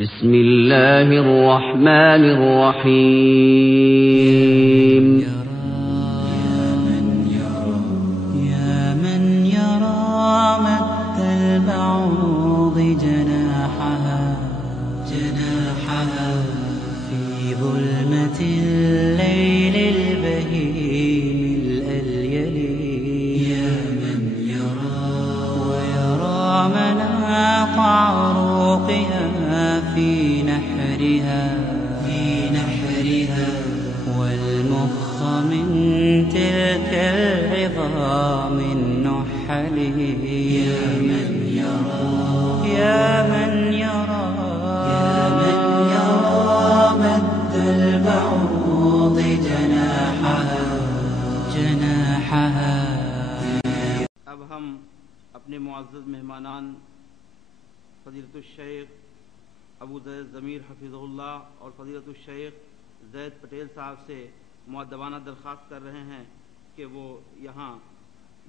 بسم الله الرحمن الرحيم يا من يرى مد البعوض جناحها في ظلمة الليل البهيم الأليل. يا من يرى ويرى مناط عروقها في نحرها والمخ من تلك العظام النحل. يا من يرى مد البعوض جناحها. اب ہم اپنے معزز مہمانان فضیلت الشیخ ابو زید ضمیر حفظہ اللہ اور فضیلت الشیخ زید پٹیل صاحب سے مؤدبانہ درخواست کر رہے ہیں کہ وہ یہاں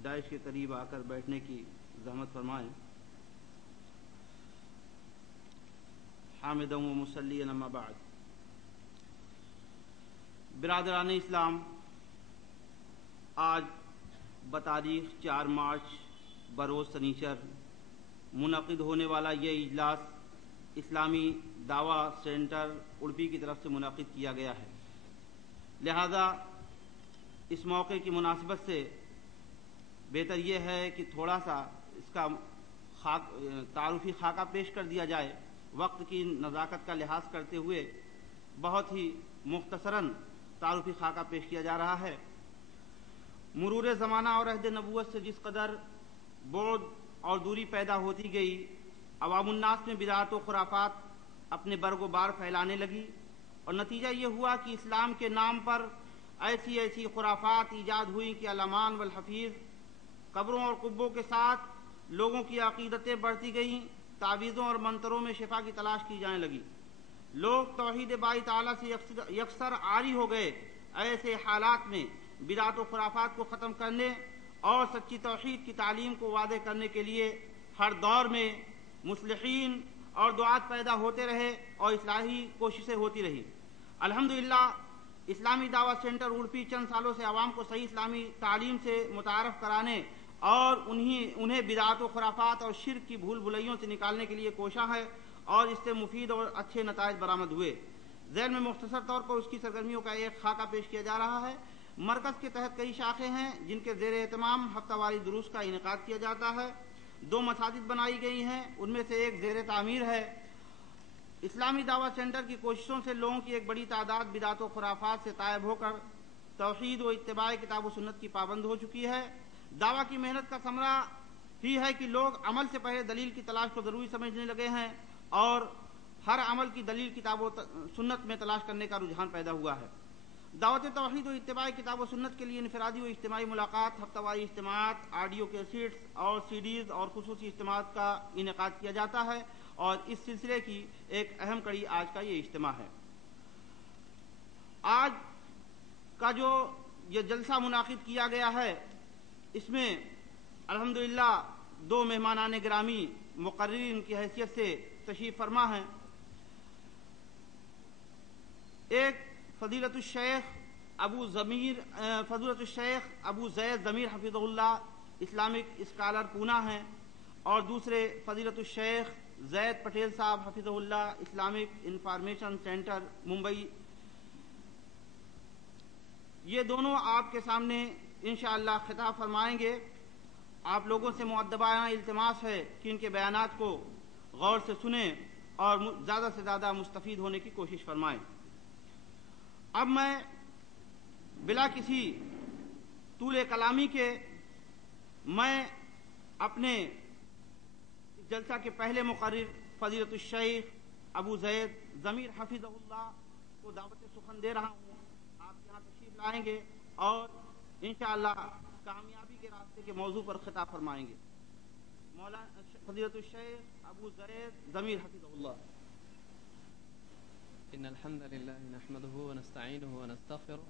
داعش کے قریب آ کر بیٹھنے کی زحمت فرمائیں. حامداً و مصلیاً اما بعد. برادران اسلام، آج بتاریخ 4 مارچ بروز سنیچر منعقد ہونے والا یہ اجلاس اسلامی دعویٰ سینٹر اڑپی کی طرف سے منعقد کیا گیا ہے. لہذا اس موقع کی مناسبت سے بہتر یہ ہے کہ تھوڑا سا اس کا تعارفی خاکہ پیش کر دیا جائے. وقت کی نزاکت کا لحاظ کرتے ہوئے بہت ہی مختصراً تعارفی خاکہ پیش کیا جا رہا ہے. مرور زمانہ اور عہد نبوت سے جس قدر بعد اور دوری پیدا ہوتی گئی، عوام الناس میں بدعات و خرافات اپنے برگ و بار پھیلانے لگی، اور نتیجہ یہ ہوا کہ اسلام کے نام پر ایسی خرافات ایجاد ہوئیں کہ علامان والحفیظ قبروں اور قبوں کے ساتھ لوگوں کی عقیدتیں بڑھتی گئیں، تعویذوں اور منتروں میں شفا کی تلاش کی جانے لگی، لوگ توحید باری تعالیٰ سے یکسر عاری ہو گئے. ایسے حالات میں بدعات و خرافات کو ختم کرنے اور سچی توحید کی تعلیم کو واضح کرنے کے لیے ہر دور میں مصلحین اور دعات پیدا ہوتے رہے اور اصلاحی کوششیں ہوتی رہی. الحمدللہ اسلامی دعوت سینٹر اڑپی چند سالوں سے عوام کو صحیح اسلامی تعلیم سے متعارف کرانے اور انہیں بدعات و خرافات اور شرک کی بھول بھلیوں سے نکالنے کے لیے کوشاں ہے، اور اس سے مفید اور اچھے نتائج برآمد ہوئے. ذیل میں مختصر طور پر اس کی سرگرمیوں کا ایک خاکہ پیش کیا جا رہا ہے. مرکز کے تحت کئی شاخیں ہیں جن کے زیر اہتمام ہفتہ واری دروس کا انعقاد کیا جاتا ہے. 2 مساجد بنائی گئی ہیں، ان میں سے ایک زیر تعمیر ہے. اسلامی دعوت سینٹر کی کوششوں سے لوگوں کی ایک بڑی تعداد بدعات و خرافات سے تائب ہو کر توحید و اتباع کتاب و سنت کی پابند ہو چکی ہے. دعویٰ کی محنت کا ثمرہ ہی ہے کہ لوگ عمل سے پہلے دلیل کی تلاش کو ضروری سمجھنے لگے ہیں، اور ہر عمل کی دلیل کتاب و سنت میں تلاش کرنے کا رجحان پیدا ہوا ہے. دعوت توحید و اتباع کتاب و سنت کے لیے انفرادی و اجتماعی ملاقات، ہفتہ واری اجتماعات، آڈیو کیسٹس اور سیڈیز اور خصوصی اجتماعات کا انعقاد کیا جاتا ہے، اور اس سلسلے کی ایک اہم کڑی آج کا یہ اجتماع ہے. آج کا جو یہ جلسہ منعقد کیا گیا ہے، اس میں الحمدللہ 2 مہمانان گرامی مقررین کی حیثیت سے تشریف فرما ہیں. ایک فضیلت الشیخ ابو زید ضمیر حفظہ اللہ اسلامک اسکالر پونا ہیں، اور دوسرے فضیلت الشیخ زید پٹیل صاحب حفظہ اللہ اسلامک انفارمیشن سینٹر ممبئی. یہ دونوں آپ کے سامنے انشاءاللہ خطاب فرمائیں گے. آپ لوگوں سے مؤدبانہ التماس ہے کہ ان کے بیانات کو غور سے سنیں اور زیادہ سے زیادہ مستفید ہونے کی کوشش فرمائیں. اب میں بلا کسی طول کلامی کے میں اپنے جلسہ کے پہلے مقرر فضیلت الشیخ ابو زید ضمیر حفظہ اللہ کو دعوت سخن دے رہا ہوں. آپ یہاں تشریف لائیں گے اور انشاءاللہ کامیابی کے راستے کے موضوع پر خطاب فرمائیں گے. مولانا فضیلت الشیخ ابو زید ضمیر حفظہ اللہ. إن الحمد لله نحمده ونستعينه ونستغفره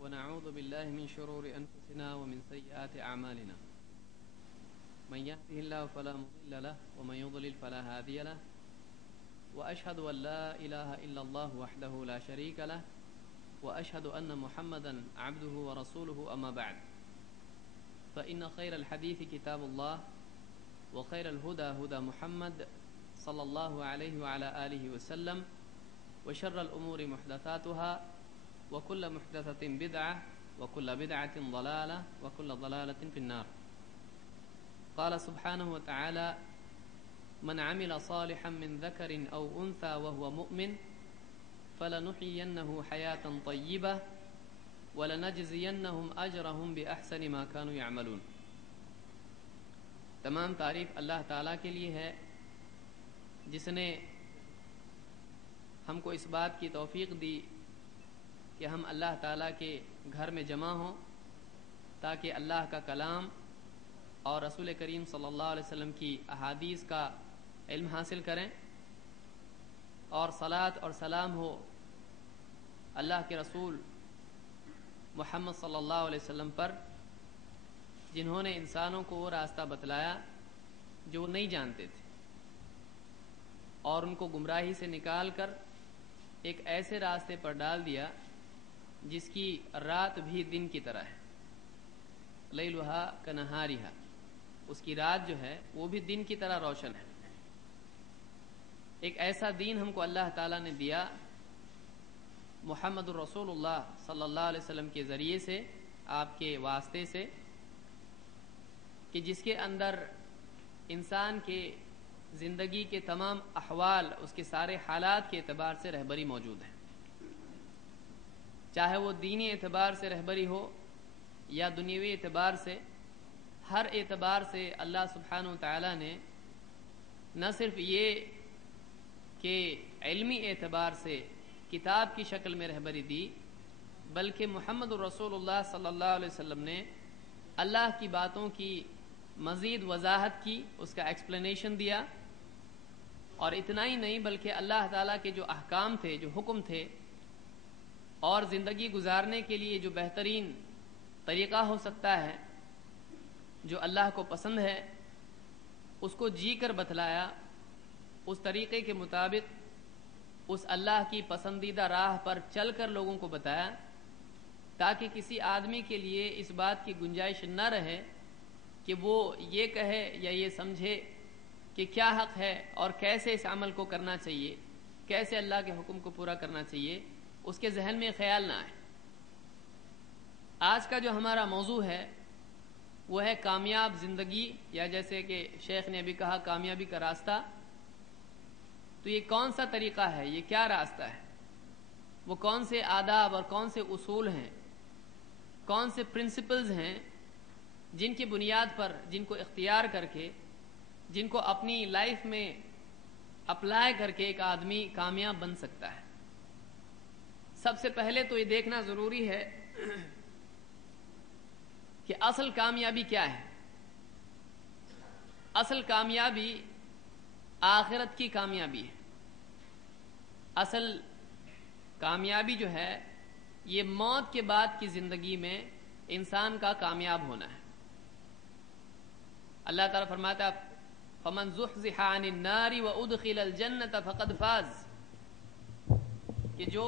ونعوذ بالله من شرور أنفسنا ومن سيئات أعمالنا. من يهده الله فلا مضل له ومن يضلل فلا هادي له. وأشهد أن لا إله إلا الله وحده لا شريك له وأشهد أن محمدا عبده ورسوله أما بعد فإن خير الحديث كتاب الله وخير الهدى هدى محمد صلى الله عليه وعلى آله وسلم وشر الأمور محدثاتها وكل محدثة بدعة وكل بدعة ضلالة وكل ضلالة في النار. قال سبحانه وتعالى: من عمل صالحا من ذكر أو أنثى وهو مؤمن فلنحيينه حياة طيبة ولنجزينهم أجرهم بأحسن ما كانوا يعملون. تمام تعریف اللہ تعالیٰ کے لیے ہے جس نے ہم کو اس بات کی توفیق دی کہ ہم اللہ تعالیٰ کے گھر میں جمع ہوں تاکہ اللہ کا کلام اور رسول کریم صلی اللہ علیہ وسلم کی احادیث کا علم حاصل کریں، اور صلاۃ اور سلام ہو اللہ کے رسول محمد صلی اللہ علیہ وسلم پر، جنہوں نے انسانوں کو وہ راستہ بتلایا جو نہیں جانتے تھے، اور ان کو گمراہی سے نکال کر ایک ایسے راستے پر ڈال دیا جس کی رات بھی دن کی طرح ہے، لیلھا کنہاریھا، اس کی رات جو ہے وہ بھی دن کی طرح روشن ہے۔ ایک ایسا دین ہم کو اللہ تعالیٰ نے دیا محمد الرسول اللہ صلی اللہ علیہ وسلم کے ذریعے سے، آپ کے واسطے سے، کہ جس کے اندر انسان کے زندگی کے تمام احوال، اس کے سارے حالات کے اعتبار سے رہبری موجود ہے، چاہے وہ دینی اعتبار سے رہبری ہو یا دنیوی اعتبار سے، ہر اعتبار سے اللہ سبحانہ و تعالیٰ نے نہ صرف یہ کہ علمی اعتبار سے کتاب کی شکل میں رہبری دی، بلکہ محمد الرسول اللہ صلی اللہ علیہ وسلم نے اللہ کی باتوں کی مزید وضاحت کی، اس کا ایکسپلینیشن دیا، اور اتنا ہی نہیں بلکہ اللہ تعالیٰ کے جو احکام تھے، جو حکم تھے، اور زندگی گزارنے کے لیے جو بہترین طریقہ ہو سکتا ہے، جو اللہ کو پسند ہے، اس کو جی کر بتلایا، اس طریقے کے مطابق اس اللہ کی پسندیدہ راہ پر چل کر لوگوں کو بتایا، تاکہ کسی آدمی کے لیے اس بات کی گنجائش نہ رہے کہ وہ یہ کہے یا یہ سمجھے کہ کیا حق ہے اور کیسے اس عمل کو کرنا چاہیے، کیسے اللہ کے حکم کو پورا کرنا چاہیے، اس کے ذہن میں خیال نہ آئے۔ آج کا جو ہمارا موضوع ہے وہ ہے کامیاب زندگی، یا جیسے کہ شیخ نے ابھی کہا کامیابی کا راستہ۔ تو یہ کون سا طریقہ ہے، یہ کیا راستہ ہے، وہ کون سے آداب اور کون سے اصول ہیں، کون سے پرنسپلز ہیں جن کی بنیاد پر، جن کو اختیار کر کے، جن کو اپنی لائف میں اپلائی کر کے ایک آدمی کامیاب بن سکتا ہے۔ سب سے پہلے تو یہ دیکھنا ضروری ہے کہ اصل کامیابی کیا ہے۔ اصل کامیابی آخرت کی کامیابی ہے۔ اصل کامیابی جو ہے یہ موت کے بعد کی زندگی میں انسان کا کامیاب ہونا ہے۔ اللہ تعالیٰ فرماتا ہے فَمَنْ زُحْزِحَ عَنِ النَّارِ وَأُدْخِلَ الْجَنَّةَ فَقَدْ فَازَ، کہ جو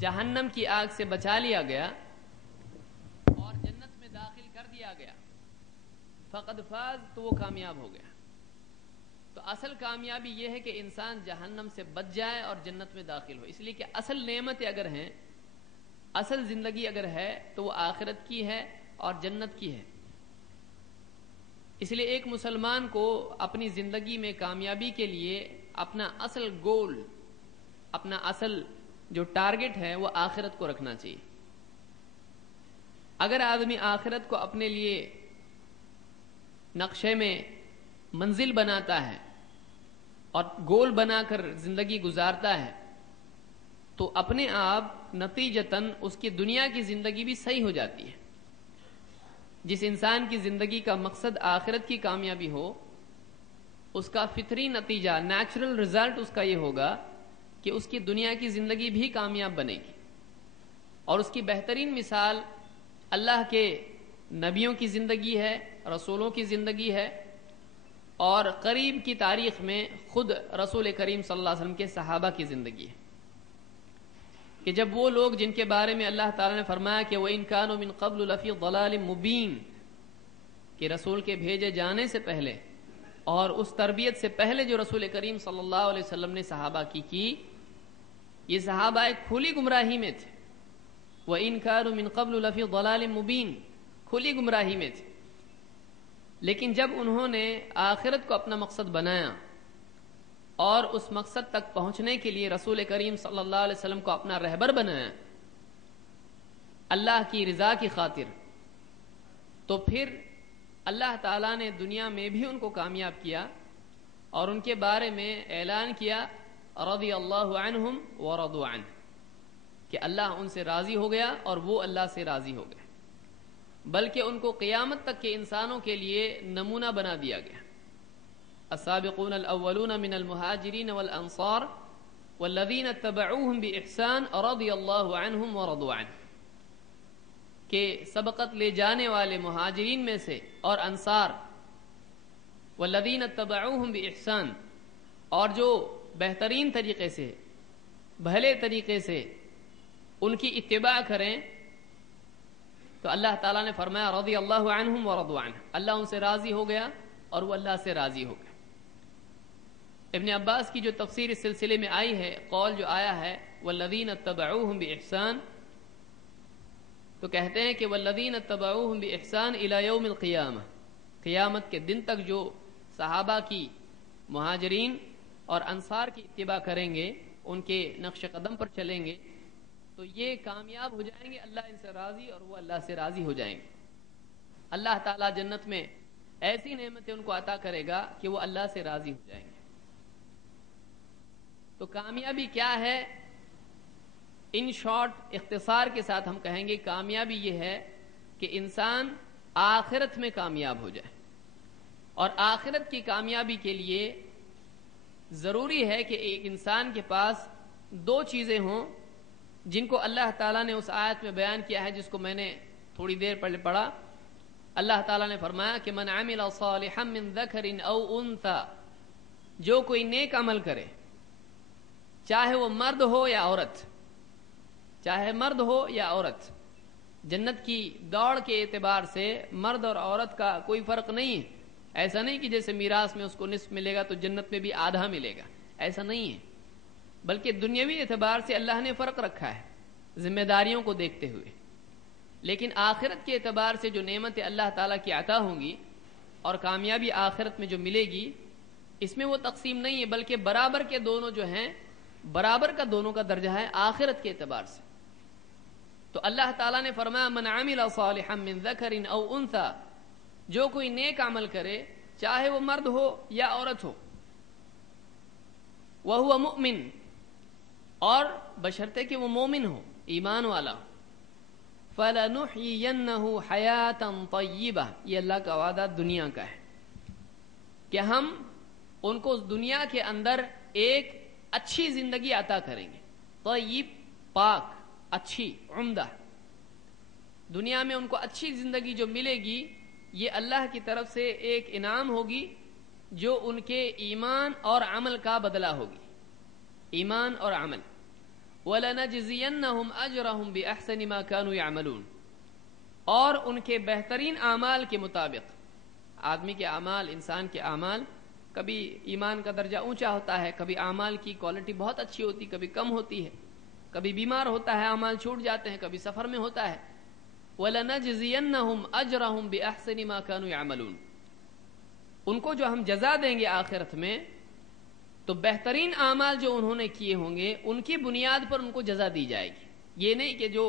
جہنم کی آگ سے بچا لیا گیا اور جنت میں داخل کر دیا گیا، فقد فاز، تو وہ کامیاب ہو گیا۔ تو اصل کامیابی یہ ہے کہ انسان جہنم سے بچ جائے اور جنت میں داخل ہو، اس لیے کہ اصل نعمتیں اگر ہیں، اصل زندگی اگر ہے تو وہ آخرت کی ہے اور جنت کی ہے۔ اس لیے ایک مسلمان کو اپنی زندگی میں کامیابی کے لیے اپنا اصل گول، اپنا اصل جو ٹارگٹ ہے وہ آخرت کو رکھنا چاہیے۔ اگر آدمی آخرت کو اپنے لیے نقشے میں منزل بناتا ہے اور گول بنا کر زندگی گزارتا ہے تو اپنے آپ نتیجتاً اس کی دنیا کی زندگی بھی صحیح ہو جاتی ہے۔ جس انسان کی زندگی کا مقصد آخرت کی کامیابی ہو، اس کا فطری نتیجہ، نیچرل رزلٹ اس کا یہ ہوگا کہ اس کی دنیا کی زندگی بھی کامیاب بنے گی۔ اور اس کی بہترین مثال اللہ کے نبیوں کی زندگی ہے، رسولوں کی زندگی ہے، اور قریب کی تاریخ میں خود رسول کریم صلی اللہ علیہ وسلم کے صحابہ کی زندگی ہے کہ جب وہ لوگ جن کے بارے میں اللہ تعالیٰ نے فرمایا کہ وَإِن كَانُوا مِن قَبْلُ لَفِي ضَلَالٍ مُبِينٍ کہ رسول کے بھیجے جانے سے پہلے اور اس تربیت سے پہلے جو رسول کریم صلی اللہ علیہ وسلم نے صحابہ کی یہ صحابہ ایک کھلی گمراہی میں تھے. وَإِن كَانُوا مِن قَبْلُ لَفِي ضَلَالٍ مُبِينٍ کھلی گمراہی میں تھے. لیکن جب انہوں نے آخرت کو اپنا مقصد بنایا اور اس مقصد تک پہنچنے کے لیے رسول کریم صلی اللہ علیہ وسلم کو اپنا رہبر بنایا اللہ کی رضا کی خاطر، تو پھر اللہ تعالیٰ نے دنیا میں بھی ان کو کامیاب کیا اور ان کے بارے میں اعلان کیا رضی اللہ عنہم ورضوا عنہ کہ اللہ ان سے راضی ہو گیا اور وہ اللہ سے راضی ہو گئے، بلکہ ان کو قیامت تک کے انسانوں کے لیے نمونہ بنا دیا گیا. السابقون الاولون من المہاجرین والانصار والذین اتبعوہم باحسان رضی اللہ عنہم ورضوا عنہ کہ سبقت لے جانے والے مہاجرین میں سے اور انصار والذین اتبعوہم باحسان اور جو بہترین طریقے سے بھلے طریقے سے ان کی اتباع کریں تو اللہ تعالیٰ نے فرمایا رضی اللہ عنہم ورضوا عنہ اللہ ان سے راضی ہو گیا اور وہ اللہ سے راضی ہو گیا. ابن عباس کی جو تفسیر اس سلسلے میں آئی ہے قول جو آیا ہے والذین اتبعوہم باحسان تو کہتے ہیں کہ والذین اتبعوہم باحسان الی یوم القیامہ قیامت کے دن تک جو صحابہ کی مہاجرین اور انصار کی اتباع کریں گے ان کے نقش قدم پر چلیں گے تو یہ کامیاب ہو جائیں گے، اللہ ان سے راضی اور وہ اللہ سے راضی ہو جائیں گے. اللہ تعالیٰ جنت میں ایسی نعمتیں ان کو عطا کرے گا کہ وہ اللہ سے راضی ہو جائیں گے. تو کامیابی کیا ہے؟ ان شارٹ اختصار کے ساتھ ہم کہیں گے کامیابی یہ ہے کہ انسان آخرت میں کامیاب ہو جائے، اور آخرت کی کامیابی کے لیے ضروری ہے کہ ایک انسان کے پاس دو چیزیں ہوں جن کو اللہ تعالیٰ نے اس آیت میں بیان کیا ہے جس کو میں نے تھوڑی دیر پہلے پڑھا. اللہ تعالیٰ نے فرمایا کہ من عمل صالحا من ذکر او انثى جو کوئی نیک عمل کرے چاہے وہ مرد ہو یا عورت، چاہے مرد ہو یا عورت، جنت کی دوڑ کے اعتبار سے مرد اور عورت کا کوئی فرق نہیں ہے. ایسا نہیں کہ جیسے میراث میں اس کو نصف ملے گا تو جنت میں بھی آدھا ملے گا، ایسا نہیں ہے، بلکہ دنیاوی اعتبار سے اللہ نے فرق رکھا ہے ذمہ داریوں کو دیکھتے ہوئے. لیکن آخرت کے اعتبار سے جو نعمتیں اللہ تعالیٰ کی عطا ہوں گی اور کامیابی آخرت میں جو ملے گی اس میں وہ تقسیم نہیں ہے، بلکہ برابر کے دونوں جو ہیں برابر کا دونوں کا درجہ ہے آخرت کے اعتبار سے. تو اللہ تعالیٰ نے فرمایا من عمل صالحا من ذکر او انثى جو کوئی نیک عمل کرے چاہے وہ مرد ہو یا عورت ہو وہو مؤمن اور بشرطے کہ وہ مومن ہو، ایمان والا ہو، فَلَنُحْيِيَنَّهُ حَيَاةً طَيِّبَةً یہ اللہ کا وعدہ دنیا کا ہے کہ ہم ان کو دنیا کے اندر ایک اچھی زندگی عطا کریں گے. طیب پاک، اچھی، عمدہ. دنیا میں ان کو اچھی زندگی جو ملے گی یہ اللہ کی طرف سے ایک انعام ہوگی جو ان کے ایمان اور عمل کا بدلہ ہوگی، ایمان اور عمل. وَلَنَجْزِيَنَّهُمْ أَجْرَهُمْ بِأَحْسَنِ مَا كَانُوا يَعْمَلُونَ اور ان کے بہترین اعمال کے مطابق. آدمی کے اعمال، انسان کے اعمال کبھی ایمان کا درجہ اونچا ہوتا ہے، کبھی اعمال کی کوالٹی بہت اچھی ہوتی، کبھی کم ہوتی ہے، کبھی بیمار ہوتا ہے اعمال چھوٹ جاتے ہیں، کبھی سفر میں ہوتا ہے. وَلَنَجْزِيَنَّهُمْ أَجْرَهُمْ بِأَحْسَنِ مَا كَانُوا يَعْمَلُونَ ان کو جو ہم جزا دیں گے آخرت میں تو بہترین اعمال جو انہوں نے کیے ہوں گے ان کی بنیاد پر ان کو جزا دی جائے گی. یہ نہیں کہ جو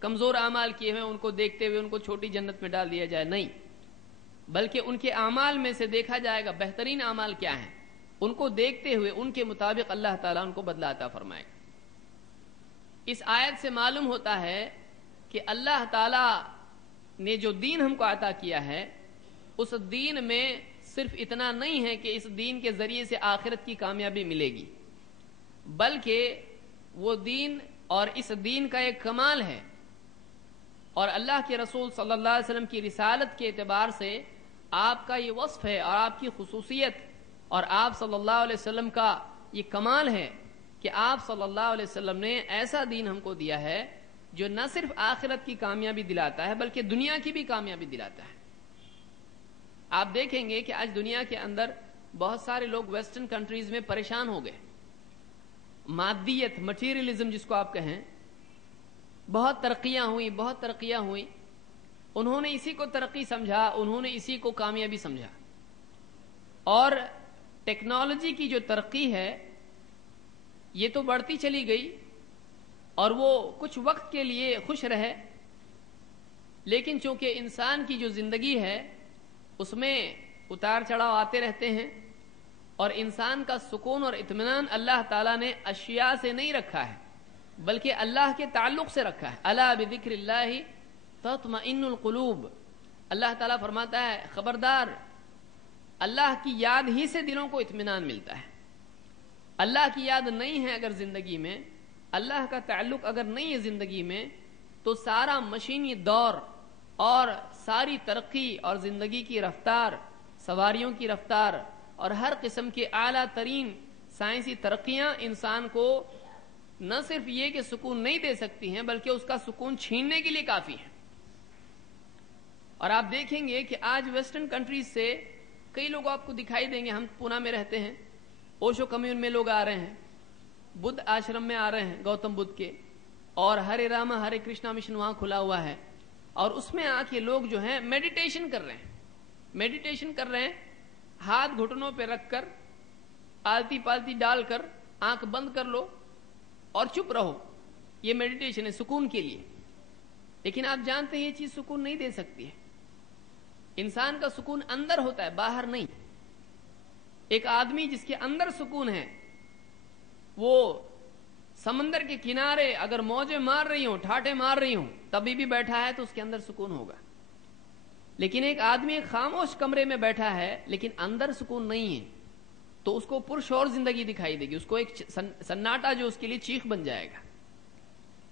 کمزور اعمال کیے ہوئے ان کو دیکھتے ہوئے ان کو چھوٹی جنت میں ڈال دیا جائے، نہیں، بلکہ ان کے اعمال میں سے دیکھا جائے گا بہترین اعمال کیا ہیں، ان کو دیکھتے ہوئے ان کے مطابق اللہ تعالیٰ ان کو بدلہ عطا فرمائے گا. اس آیت سے معلوم ہوتا ہے کہ اللہ تعالیٰ نے جو دین ہم کو عطا کیا ہے اس دین میں صرف اتنا نہیں ہے کہ اس دین کے ذریعے سے آخرت کی کامیابی ملے گی، بلکہ وہ دین اور اس دین کا ایک کمال ہے. اور اللہ کے رسول صلی اللہ علیہ وسلم کی رسالت کے اعتبار سے آپ کا یہ وصف ہے اور آپ کی خصوصیت اور آپ صلی اللہ علیہ وسلم کا یہ کمال ہے کہ آپ صلی اللہ علیہ وسلم نے ایسا دین ہم کو دیا ہے جو نہ صرف آخرت کی کامیابی دلاتا ہے بلکہ دنیا کی بھی کامیابی دلاتا ہے. آپ دیکھیں گے کہ آج دنیا کے اندر بہت سارے لوگ ویسٹرن کنٹریز میں پریشان ہو گئے. مادیت، مٹیریلزم جس کو آپ کہیں، بہت ترقیاں ہوئیں. انہوں نے اسی کو ترقی سمجھا، انہوں نے اسی کو کامیابی سمجھا. اور ٹیکنالوجی کی جو ترقی ہے یہ تو بڑھتی چلی گئی اور وہ کچھ وقت کے لیے خوش رہے، لیکن چونکہ انسان کی جو زندگی ہے اس میں اتار چڑھاؤ آتے رہتے ہیں، اور انسان کا سکون اور اطمینان اللہ تعالیٰ نے اشیاء سے نہیں رکھا ہے بلکہ اللہ کے تعلق سے رکھا ہے. الا بذکر اللہ تطمئن القلوب. اللہ تعالیٰ فرماتا ہے خبردار، اللہ کی یاد ہی سے دلوں کو اطمینان ملتا ہے. اللہ کی یاد نہیں ہے اگر زندگی میں، اللہ کا تعلق اگر نہیں ہے زندگی میں، تو سارا مشینی دور اور ساری ترقی اور زندگی کی رفتار، سواریوں کی رفتار اور ہر قسم کی اعلیٰ ترین سائنسی ترقیاں انسان کو نہ صرف یہ کہ سکون نہیں دے سکتی ہیں بلکہ اس کا سکون چھیننے کے لیے کافی ہے. اور آپ دیکھیں گے کہ آج ویسٹرن کنٹریز سے کئی لوگ آپ کو دکھائی دیں گے. ہم پونا میں رہتے ہیں، اوشو کمیون میں لوگ آ رہے ہیں، بدھ آشرم میں آ رہے ہیں گوتم بدھ کے، اور ہرے راما ہرے کرشنا مشن وہاں کھلا ہوا ہے، اور اس میں آ کے لوگ جو ہیں میڈیٹیشن کر رہے ہیں. ہاتھ گھٹنوں پہ رکھ کر، آلتی پالتی ڈال کر، آنکھ بند کر لو اور چپ رہو. یہ میڈیٹیشن ہے سکون کے لیے. لیکن آپ جانتے ہیں یہ چیز سکون نہیں دے سکتی ہے. انسان کا سکون اندر ہوتا ہے، باہر نہیں. ایک آدمی جس کے اندر سکون ہے، وہ سمندر کے کنارے اگر موجیں مار رہی ہوں، ٹھاٹے مار رہی ہوں، تبھی بھی بیٹھا ہے تو اس کے اندر سکون ہوگا. لیکن ایک آدمی ایک خاموش کمرے میں بیٹھا ہے لیکن اندر سکون نہیں ہے، تو اس کو پرشور زندگی دکھائی دے گی، اس کو ایک سناٹا جو اس کے لیے چیخ بن جائے گا.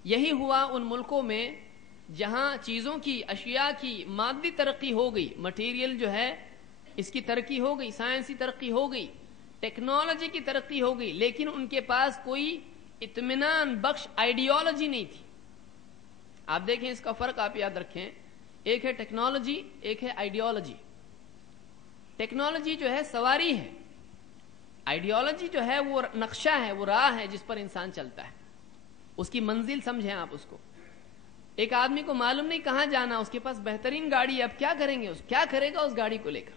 یہی ہوا ان ملکوں میں جہاں چیزوں کی، اشیاء کی مادی ترقی ہو گئی، مٹیریل جو ہے اس کی ترقی ہو گئی، سائنسی ترقی ہو گئی، ٹیکنالوجی کی ترقی ہو گئی، لیکن ان کے پاس کوئی اطمینان بخش آئیڈیالوجی نہیں تھی. آپ دیکھیں اس کا فرق آپ یاد رکھیں، ایک ہے ٹیکنالوجی، ایک ہے آئیڈیالوجی. ٹیکنالوجی جو ہے سواری ہے، آئیڈیالوجی جو ہے وہ نقشہ ہے، وہ راہ ہے جس پر انسان چلتا ہے، اس کی منزل سمجھیں آپ اس کو. ایک آدمی کو معلوم نہیں کہاں جانا، اس کے پاس بہترین گاڑی ہے، اب کیا کریں گے، کیا کرے گا اس گاڑی کو لے کر،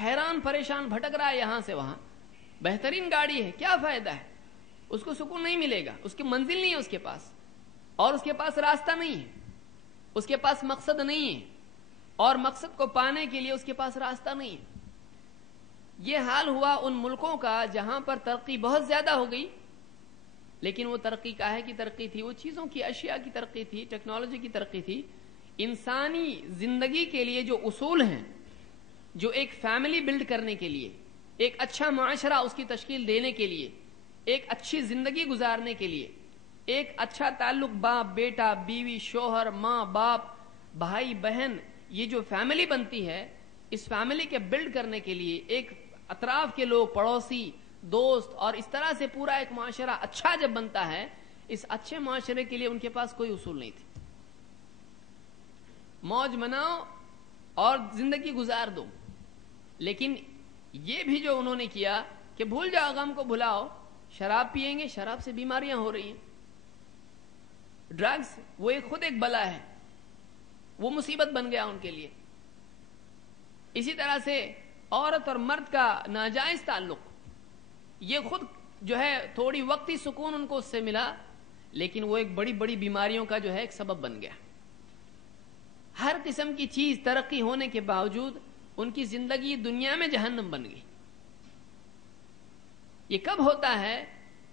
حیران پریشان بھٹک رہا ہے یہاں سے وہاں. بہترین گاڑی ہے، کیا فائدہ ہے، اس کو سکون نہیں ملے گا، اس کی منزل نہیں ہے اس کے پاس، اور اس کے پاس راستہ نہیں ہے، اس کے پاس مقصد نہیں ہے، اور مقصد کو پانے کے لیے اس کے پاس راستہ نہیں ہے. یہ حال ہوا ان ملکوں کا جہاں پر ترقی بہت زیادہ ہو گئی، لیکن وہ ترقی کاہے کی ترقی تھی؟ وہ چیزوں کی، اشیاء کی ترقی تھی، ٹیکنالوجی کی ترقی تھی. انسانی زندگی کے لیے جو اصول ہیں، جو ایک فیملی بلڈ کرنے کے لیے، ایک اچھا معاشرہ اس کی تشکیل دینے کے لیے، ایک اچھی زندگی گزارنے کے لیے، ایک اچھا تعلق باپ بیٹا بیوی شوہر ماں باپ بھائی بہن، یہ جو فیملی بنتی ہے، اس فیملی کے بلڈ کرنے کے لیے ایک اطراف کے لوگ، پڑوسی، دوست، اور اس طرح سے پورا ایک معاشرہ اچھا جب بنتا ہے، اس اچھے معاشرے کے لیے ان کے پاس کوئی اصول نہیں تھی. موج مناؤ اور زندگی گزار دو. لیکن یہ بھی جو انہوں نے کیا کہ بھول جاؤ، غم کو بھلاؤ، شراب پیئیں گے، شراب سے بیماریاں ہو رہی ہیں، ڈرگز وہ خود ایک بلا ہے، وہ مصیبت بن گیا ان کے لیے. اسی طرح سے عورت اور مرد کا ناجائز تعلق، یہ خود جو ہے تھوڑی وقتی سکون ان کو اس سے ملا، لیکن وہ ایک بڑی بڑی بیماریوں کا جو ہے ایک سبب بن گیا. ہر قسم کی چیز ترقی ہونے کے باوجود ان کی زندگی دنیا میں جہنم بن گئی. یہ کب ہوتا ہے؟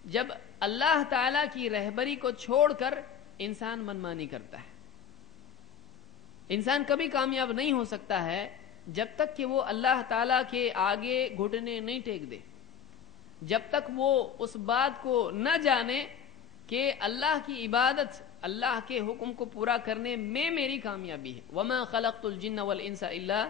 جب اللہ تعالی کی رہبری کو چھوڑ کر انسان منمانی کرتا ہے. انسان کبھی کامیاب نہیں ہو سکتا ہے جب تک کہ وہ اللہ تعالی کے آگے گھٹنے نہیں ٹیک دے، جب تک وہ اس بات کو نہ جانے کہ اللہ کی عبادت، اللہ کے حکم کو پورا کرنے میں میری کامیابی ہے. وَمَا خَلَقْتُ الْجِنَّ وَالْإِنسَ إِلَّا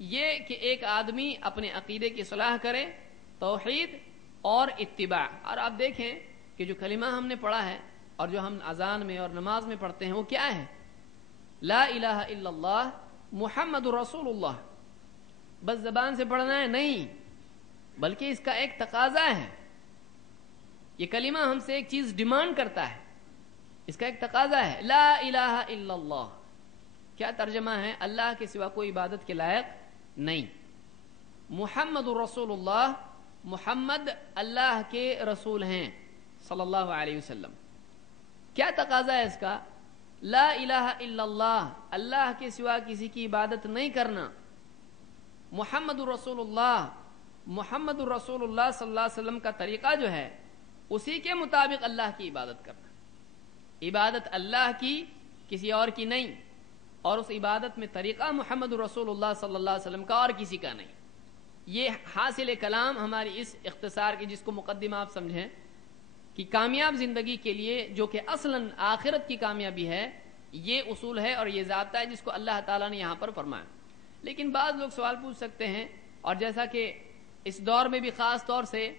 یہ کہ ایک آدمی اپنے عقیدے کی صلاح کرے، توحید اور اتباع. اور آپ دیکھیں کہ جو کلمہ ہم نے پڑھا ہے اور جو ہم اذان میں اور نماز میں پڑھتے ہیں وہ کیا ہے؟ لا الہ الا اللہ محمد رسول اللہ. بس زبان سے پڑھنا ہے نہیں، بلکہ اس کا ایک تقاضا ہے. یہ کلمہ ہم سے ایک چیز ڈیمانڈ کرتا ہے، اس کا ایک تقاضا ہے. لا الہ الا اللہ کیا ترجمہ ہے؟ اللہ کے سوا کوئی عبادت کے لائق نہیں. محمد رسول اللہ، محمد اللہ کے رسول ہیں صلی اللہ علیہ وسلم. کیا تقاضا ہے اس کا؟ لا الہ الا اللہ، اللہ کے سوا کسی کی عبادت نہیں کرنا. محمد رسول اللہ، محمد رسول اللہ صلی اللہ علیہ وسلم کا طریقہ جو ہے اسی کے مطابق اللہ کی عبادت کرنا. عبادت اللہ کی، کسی اور کی نہیں، اور اس عبادت میں طریقہ محمد رسول اللہ صلی اللہ علیہ وسلم کا اور کسی کا نہیں. یہ حاصل کلام ہماری اس اختصار کی، جس کو مقدمہ آپ سمجھیں کہ کامیاب زندگی کے لیے جو کہ اصلاً آخرت کی کامیابی ہے، یہ اصول ہے اور یہ ضابطہ ہے جس کو اللہ تعالیٰ نے یہاں پر فرمایا. لیکن بعض لوگ سوال پوچھ سکتے ہیں، اور جیسا کہ اس دور میں بھی خاص طور سے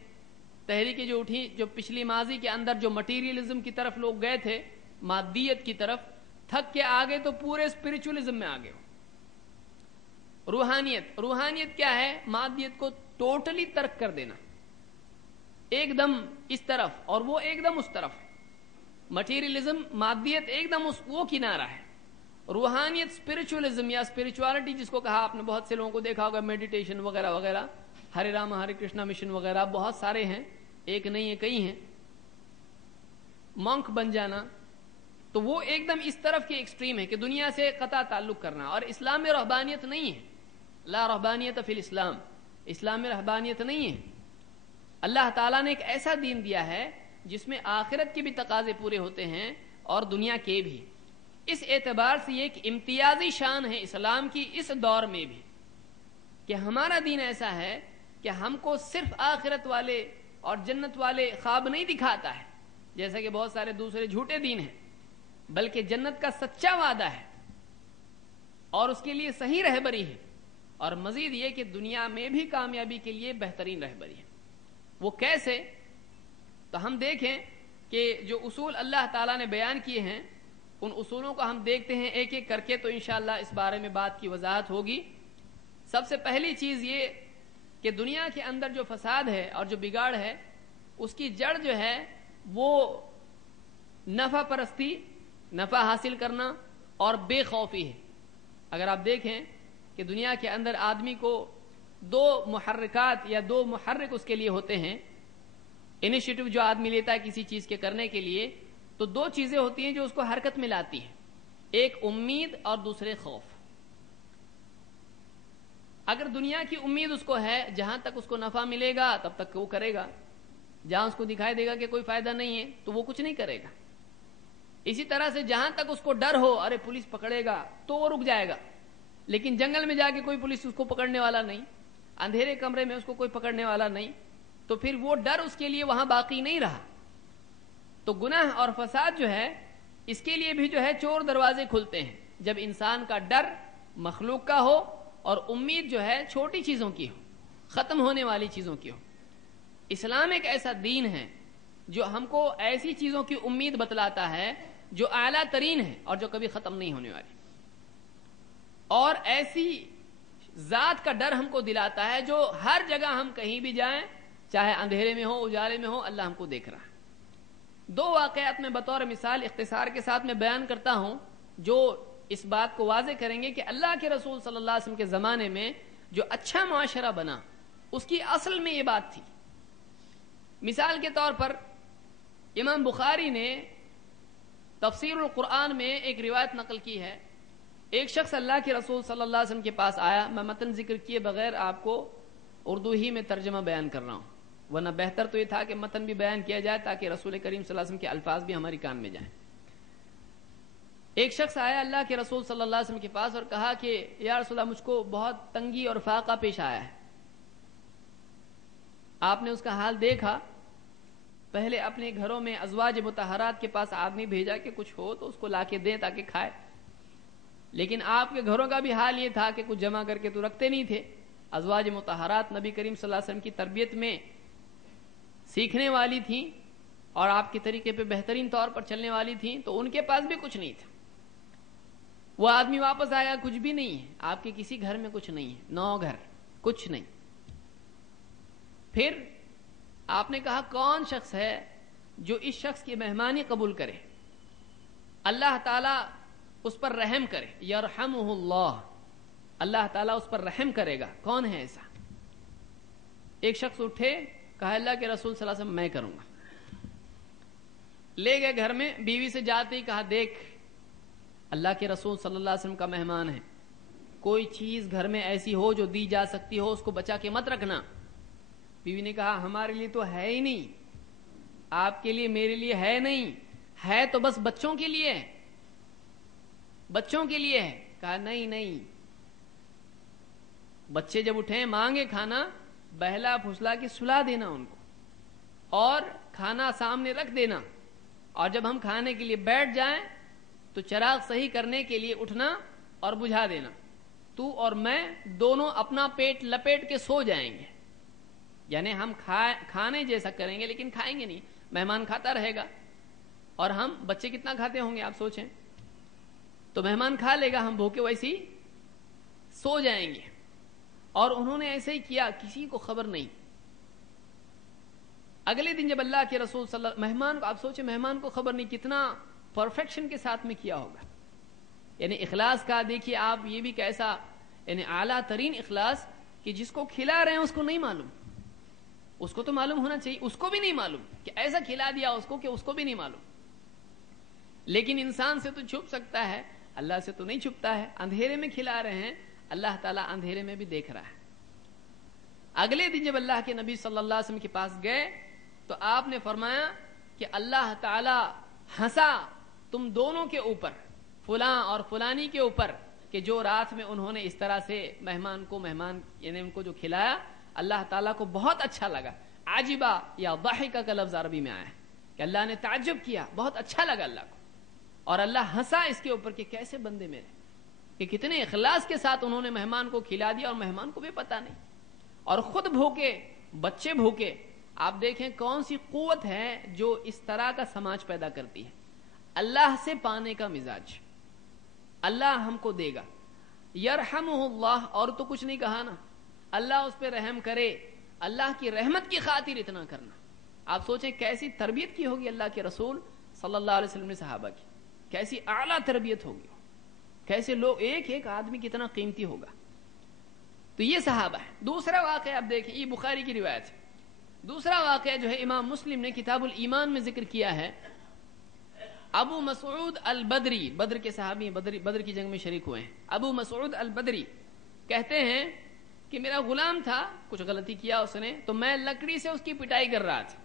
تحریکیں جو اٹھی، جو پچھلی ماضی کے اندر جو مٹیریلزم کی طرف لوگ گئے تھے، مادیت کی طرف، تھک کے آگے تو پورے اسپرچولزم میں آگے ہو. روحانیت کیا ہے؟ مادیت کو ٹوٹلی ترک کر دینا، ایک دم اس طرف اور وہ ایک دم اس طرف. مٹیریلزم، مادیت ایک دم وہ کنارہ ہے. روحانیت، اسپرچولزم یا اسپرچوالٹی جس کو کہا، آپ نے بہت سے لوگوں کو دیکھا ہوگا، میڈیٹیشن وغیرہ وغیرہ، ہرے رام ہرے کرشنا مشن وغیرہ، بہت سارے ہیں، ایک نہیں ہے کئی ہیں. مونک بن جانا، تو وہ ایک دم اس طرف کے ایکسٹریم ہے کہ دنیا سے قطع تعلق کرنا. اور اسلام میں رہبانیت نہیں ہے. لا رہبانیت فی الاسلام، اسلام میں رہبانیت نہیں ہے. اللہ تعالیٰ نے ایک ایسا دین دیا ہے جس میں آخرت کے بھی تقاضے پورے ہوتے ہیں اور دنیا کے بھی. اس اعتبار سے یہ ایک امتیازی شان ہے اسلام کی اس دور میں بھی کہ ہمارا دین ایسا ہے کہ ہم کو صرف آخرت والے اور جنت والے خواب نہیں دکھاتا ہے جیسا کہ بہت سارے دوسرے جھوٹے دین ہیں، بلکہ جنت کا سچا وعدہ ہے اور اس کے لیے صحیح رہبری ہے، اور مزید یہ کہ دنیا میں بھی کامیابی کے لیے بہترین رہبری ہے. وہ کیسے؟ تو ہم دیکھیں کہ جو اصول اللہ تعالیٰ نے بیان کیے ہیں ان اصولوں کو ہم دیکھتے ہیں ایک ایک کر کے، تو انشاءاللہ اس بارے میں بات کی وضاحت ہوگی. سب سے پہلی چیز یہ کہ دنیا کے اندر جو فساد ہے اور جو بگاڑ ہے اس کی جڑ جو ہے وہ نفع پرستی، نفع حاصل کرنا اور بے خوفی ہے. اگر آپ دیکھیں کہ دنیا کے اندر آدمی کو دو محرکات یا دو محرک اس کے لیے ہوتے ہیں. انیشیٹو جو آدمی لیتا ہے کسی چیز کے کرنے کے لیے، تو دو چیزیں ہوتی ہیں جو اس کو حرکت میں لاتی ہیں، ایک امید اور دوسرے خوف. اگر دنیا کی امید اس کو ہے، جہاں تک اس کو نفع ملے گا تب تک وہ کرے گا، جہاں اس کو دکھائی دے گا کہ کوئی فائدہ نہیں ہے تو وہ کچھ نہیں کرے گا. اسی طرح سے جہاں تک اس کو ڈر ہو، ارے پولیس پکڑے گا، تو وہ رک جائے گا. لیکن جنگل میں جا کے کوئی پولیس اس کو پکڑنے والا نہیں، اندھیرے کمرے میں اس کو کوئی پکڑنے والا نہیں، تو پھر وہ ڈر اس کے لیے وہاں باقی نہیں رہا. تو گناہ اور فساد جو ہے اس کے لیے بھی جو ہے چور دروازے کھلتے ہیں جب انسان کا ڈر مخلوق کا ہو اور امید جو ہے چھوٹی چیزوں کی ہو، ختم ہونے والی چیزوں کی ہو. اسلام ایک ایسا دین ہے جو ہم کو ایسی چیزوں کی امید بتلاتا ہے جو اعلیٰ ترین ہے اور جو کبھی ختم نہیں ہونے والی، اور ایسی ذات کا ڈر ہم کو دلاتا ہے جو ہر جگہ ہم کہیں بھی جائیں، چاہے اندھیرے میں ہو اجالے میں ہو، اللہ ہم کو دیکھ رہا ہے. دو واقعات میں بطور مثال اختصار کے ساتھ میں بیان کرتا ہوں جو اس بات کو واضح کریں گے کہ اللہ کے رسول صلی اللہ علیہ وسلم کے زمانے میں جو اچھا معاشرہ بنا اس کی اصل میں یہ بات تھی. مثال کے طور پر امام بخاری نے تفسیر القرآن میں ایک روایت نقل کی ہے. ایک شخص اللہ کے رسول صلی اللہ علیہ وسلم کے پاس آیا. میں متن ذکر کیے بغیر آپ کو اردو ہی میں ترجمہ بیان کر رہا ہوں، ورنہ بہتر تو یہ تھا کہ متن بھی بیان کیا جائے تاکہ رسول کریم صلی اللہ علیہ وسلم کے الفاظ بھی ہماری کان میں جائیں. ایک شخص آیا اللہ کے رسول صلی اللہ علیہ وسلم کے پاس اور کہا کہ یا رسول اللہ مجھ کو بہت تنگی اور فاقہ پیش آیا ہے. آپ نے اس کا حال دیکھا، پہلے اپنے گھروں میں ازواج مطہرات کے پاس آدمی بھیجا کہ کچھ ہو تو اس کو لا کے دیں تاکہ کھائے. لیکن آپ کے گھروں کا بھی حال یہ تھا کہ کچھ جمع کر کے تو رکھتے نہیں تھے. ازواج مطہرات نبی کریم صلی اللہ علیہ وسلم کی تربیت میں سیکھنے والی تھیں اور آپ کے طریقے پہ بہترین طور پر چلنے والی تھیں, تو ان کے پاس بھی کچھ نہیں تھا. وہ آدمی واپس آیا, کچھ بھی نہیں ہے, آپ کے کسی گھر میں کچھ نہیں ہے, 9 گھر کچھ نہیں. پھر آپ نے کہا کون شخص ہے جو اس شخص کی مہمانی قبول کرے, اللہ تعالیٰ اس پر رحم کرے, یرحمہ اللہ, اللہ تعالیٰ اس پر رحم کرے گا, کون ہے ایسا؟ ایک شخص اٹھے, کہا اللہ کے رسول صلی اللہ علیہ وسلم میں کروں گا. لے گئے گھر میں, بیوی سے جاتے ہی کہا دیکھ اللہ کے رسول صلی اللہ علیہ وسلم کا مہمان ہے, کوئی چیز گھر میں ایسی ہو جو دی جا سکتی ہو اس کو بچا کے مت رکھنا. بیوی نے کہا ہمارے لیے تو ہے ہی نہیں, آپ کے لیے میرے لیے ہے نہیں, ہے تو بس بچوں کے لیے ہے, بچوں کے لیے ہے. کہا نہیں نہیں, بچے جب اٹھیں مانگے کھانا, بہلا پھسلا کے سلا دینا ان کو اور کھانا سامنے رکھ دینا, اور جب ہم کھانے کے لیے بیٹھ جائیں تو چراغ صحیح کرنے کے لیے اٹھنا اور بجھا دینا. تو اور میں دونوں اپنا پیٹ لپیٹ کے سو جائیں گے, یعنی ہم کھانے جیسا کریں گے لیکن کھائیں گے نہیں, مہمان کھاتا رہے گا. اور ہم بچے کتنا کھاتے ہوں گے آپ سوچیں, تو مہمان کھا لے گا, ہم بھوکے ویسے ہی سو جائیں گے. اور انہوں نے ایسے ہی کیا, کسی کو خبر نہیں. اگلے دن جب اللہ کے رسول صلی اللہ مہمان کو, آپ سوچیں مہمان کو خبر نہیں, کتنا پرفیکشن کے ساتھ میں کیا ہوگا, یعنی اخلاص کا دیکھیے آپ, یہ بھی کیسا یعنی اعلیٰ ترین اخلاص کہ جس کو کھلا رہے ہیں اس کو نہیں معلوم, اس کو تو معلوم ہونا چاہیے, اس کو بھی نہیں معلوم کہ ایسا کھلا دیا اس کو کہ اس کو بھی نہیں معلوم. لیکن انسان سے تو چھپ سکتا ہے, اللہ سے تو نہیں چھپتا ہے. اندھیرے میں کھلا رہے ہیں, اللہ تعالیٰ اندھیرے میں بھی دیکھ رہا ہے. اگلے دن جب اللہ کے نبی صلی اللہ علیہ وسلم کے پاس گئے تو آپ نے فرمایا کہ اللہ تعالیٰ ہنسا تم دونوں کے اوپر, فلاں اور فلانی کے اوپر, کہ جو رات میں انہوں نے اس طرح سے مہمان یعنی ان کو جو کھلایا, اللہ تعالیٰ کو بہت اچھا لگا. عجبا یا ضحکا کا لفظ عربی میں آیا ہے کہ اللہ نے تعجب کیا, بہت اچھا لگا اللہ کو, اور اللہ ہنسا اس کے اوپر کہ کیسے بندے میرے, کہ کتنے اخلاص کے ساتھ انہوں نے مہمان کو کھلا دیا اور مہمان کو بھی پتا نہیں, اور خود بھوکے, بچے بھوکے. آپ دیکھیں کون سی قوت ہے جو اس طرح کا سماج پیدا کرتی ہے. اللہ سے پانے کا مزاج, اللہ ہم کو دے گا, یرحمہ اللہ, اور تو کچھ نہیں کہا نا, اللہ اس پہ رحم کرے, اللہ کی رحمت کی خاطر اتنا کرنا. آپ سوچیں کیسی تربیت کی ہوگی اللہ کے رسول صلی اللہ علیہ وسلم نے صحابہ کی, کیسی اعلیٰ تربیت ہوگی, کیسے لوگ, ایک ایک آدمی کتنا قیمتی ہوگا. تو یہ صحابہ ہے. دوسرا واقعہ آپ دیکھیں, یہ بخاری کی روایت ہے. دوسرا واقعہ جو ہے امام مسلم نے کتاب الایمان میں ذکر کیا ہے. ابو مسعود البدری, بدر کے صحابی, بدر کی جنگ میں شریک ہوئے ہیں. ابو مسعود البدری کہتے ہیں کہ میرا غلام تھا, کچھ غلطی کیا اس نے, تو میں لکڑی سے اس کی پٹائی کر رہا تھا,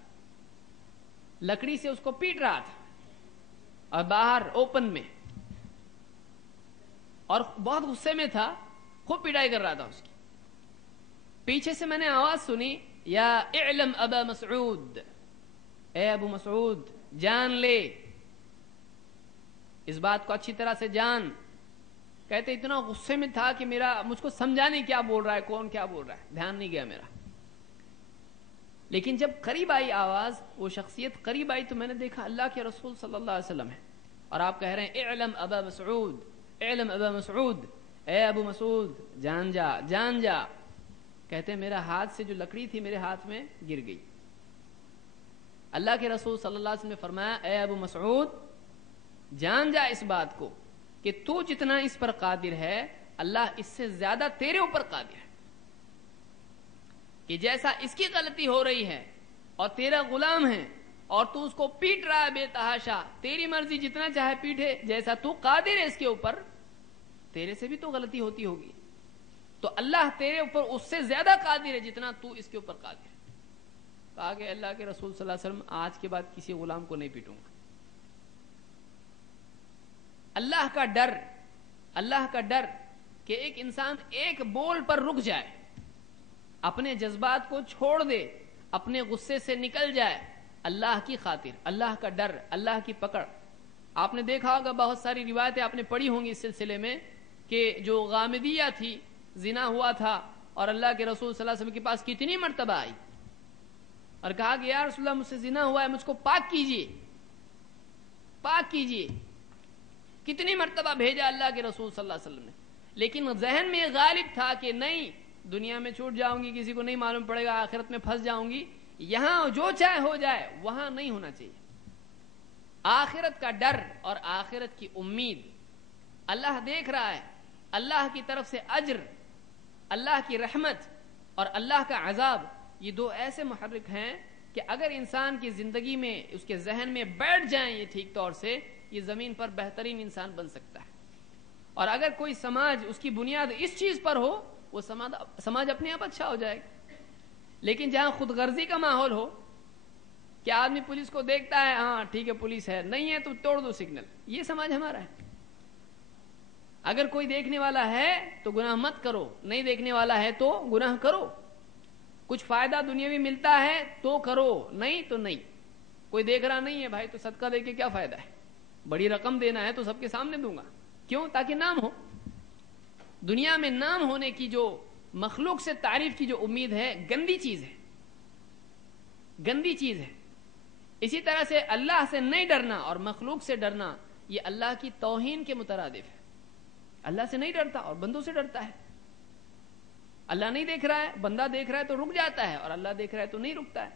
لکڑی سے اس کو پیٹ رہا تھا, اور باہر اوپن میں, اور بہت غصے میں تھا, خوب پٹائی کر رہا تھا اس کی. پیچھے سے میں نے آواز سنی, یا اعلم ابا مسعود, اے ابو مسعود جان لے, اس بات کو اچھی طرح سے جان. کہتے اتنا غصے میں تھا کہ مجھ کو سمجھا نہیں کیا بول رہا ہے, کون کیا بول رہا ہے, دھیان نہیں گیا میرا. لیکن جب قریب آئی آواز, وہ شخصیت قریب آئی, تو میں نے دیکھا اللہ کے رسول صلی اللہ علیہ وسلم ہے, اور آپ کہہ رہے ہیں اعلم ابا مسعود, اعلم ابا مسعود, اے ابو مسعود جان جا, جان جا. کہتے ہیں میرا ہاتھ سے جو لکڑی تھی میرے ہاتھ میں گر گئی. اللہ کے رسول صلی اللہ علیہ وسلم نے فرمایا, اے ابو مسعود جان جا اس بات کو کہ تو جتنا اس پر قادر ہے, اللہ اس سے زیادہ تیرے اوپر قادر ہے. کہ جیسا اس کی غلطی ہو رہی ہے اور تیرا غلام ہے اور تو اس کو پیٹ رہا ہے بے تحاشا, تیری مرضی جتنا چاہے پیٹے, جیسا تو قادر ہے اس کے اوپر, تیرے سے بھی تو غلطی ہوتی ہوگی, تو اللہ تیرے اوپر اس سے زیادہ قادر ہے جتنا تو اس کے اوپر قادر ہے. کہا کہ اللہ کے رسول صلی اللہ علیہ وسلم آج کے بعد کسی غلام کو نہیں پیٹوں گا. اللہ کا ڈر, اللہ کا ڈر کہ ایک انسان ایک بول پر رک جائے, اپنے جذبات کو چھوڑ دے, اپنے غصے سے نکل جائے, اللہ کی خاطر, اللہ کا ڈر, اللہ کی پکڑ. آپ نے دیکھا ہوگا بہت ساری روایتیں آپ نے پڑھی ہوں گی اس سلسلے میں کہ جو غامدیہ تھی، زنا ہوا تھا، اور اللہ کے رسول صلی اللہ علیہ وسلم کے پاس کتنی مرتبہ آئی اور کہا کہ یا رسول اللہ مجھ سے زنا ہوا ہے، مجھ کو پاک کیجیے، پاک کیجیے. کتنی مرتبہ بھیجا اللہ کے رسول صلی اللہ علیہ وسلم نے، لیکن ذہن میں غالب تھا کہ نہیں، دنیا میں چھوٹ جاؤں گی، کسی کو نہیں معلوم پڑے گا، آخرت میں پھنس جاؤں گی، یہاں جو چاہے ہو جائے وہاں نہیں ہونا چاہیے. آخرت کا ڈر اور آخرت کی امید، اللہ دیکھ رہا ہے، اللہ کی طرف سے اجر، اللہ کی رحمت اور اللہ کا عذاب، یہ دو ایسے محرک ہیں کہ اگر انسان کی زندگی میں اس کے ذہن میں بیٹھ جائیں یہ ٹھیک طور سے، یہ زمین پر بہترین انسان بن سکتا ہے. اور اگر کوئی سماج اس کی بنیاد اس چیز پر ہو، وہ سماج اپنے آپ اچھا ہو جائے گا. لیکن جہاں خود غرضی کا ماحول ہو کہ آدمی پولیس کو دیکھتا ہے، ہاں ٹھیک ہے پولیس ہے، نہیں ہے تو توڑ دو سگنل، یہ سماج ہمارا ہے. اگر کوئی دیکھنے والا ہے تو گناہ مت کرو، نہیں دیکھنے والا ہے تو گناہ کرو. کچھ فائدہ دنیاوی ملتا ہے تو کرو، نہیں تو نہیں. کوئی دیکھ رہا نہیں ہے بھائی تو صدقہ دے کے کیا فائدہ ہے؟ بڑی رقم دینا ہے تو سب کے سامنے دوں گا، کیوں؟ تاکہ نام ہو. دنیا میں نام ہونے کی جو مخلوق سے تعریف کی جو امید ہے، گندی چیز ہے، گندی چیز ہے. اسی طرح سے اللہ سے نہیں ڈرنا اور مخلوق سے ڈرنا، یہ اللہ کی توہین کے مترادف ہے. اللہ سے نہیں ڈرتا اور بندوں سے ڈرتا ہے. اللہ نہیں دیکھ رہا ہے، بندہ دیکھ رہا ہے تو رک جاتا ہے، اور اللہ دیکھ رہا ہے تو نہیں رکتا ہے.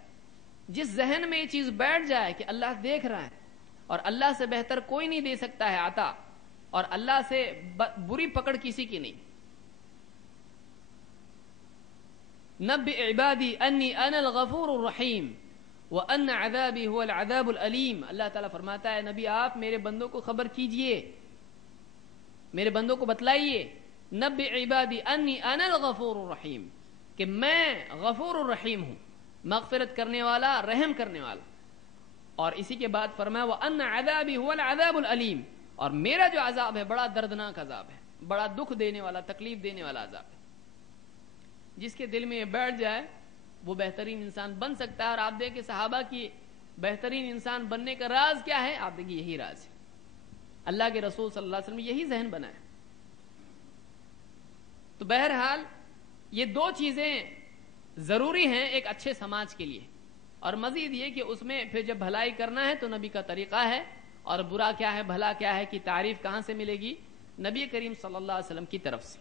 جس ذہن میں یہ چیز بیٹھ جائے کہ اللہ دیکھ رہا ہے اور اللہ سے بہتر کوئی نہیں دے سکتا ہے عطا، اور اللہ سے بری پکڑ کسی کی نہیں. نبئ عبادی انی انا الغفور الرحیم وان عذابی هو العذاب الالیم. اللہ تعالیٰ فرماتا ہے نبی آپ میرے بندوں کو خبر کیجئے، میرے بندوں کو بتلائیے، نبئ عبادی انی انا الغفور الرحیم، کہ میں غفور الرحیم ہوں، مغفرت کرنے والا، رحم کرنے والا. اور اسی کے بعد فرمایا وان عذابی هو العذاب الالیم، اور میرا جو عذاب ہے بڑا دردناک عذاب ہے، بڑا دکھ دینے والا، تکلیف دینے والا عذاب ہے. جس کے دل میں یہ بیٹھ جائے وہ بہترین انسان بن سکتا ہے. اور آپ دیکھیں صحابہ کی بہترین انسان بننے کا راز کیا ہے؟ آپ دیکھیں یہی راز ہے. اللہ کے رسول صلی اللہ علیہ وسلم یہی ذہن بنا ہے. تو بہرحال یہ دو چیزیں ضروری ہیں ایک اچھے سماج کے لیے، اور مزید یہ کہ اس میں پھر جب بھلائی کرنا ہے تو نبی کا طریقہ ہے، اور برا کیا ہے بھلا کیا ہے کی تعریف کہاں سے ملے گی؟ نبی کریم صلی اللہ علیہ وسلم کی طرف سے.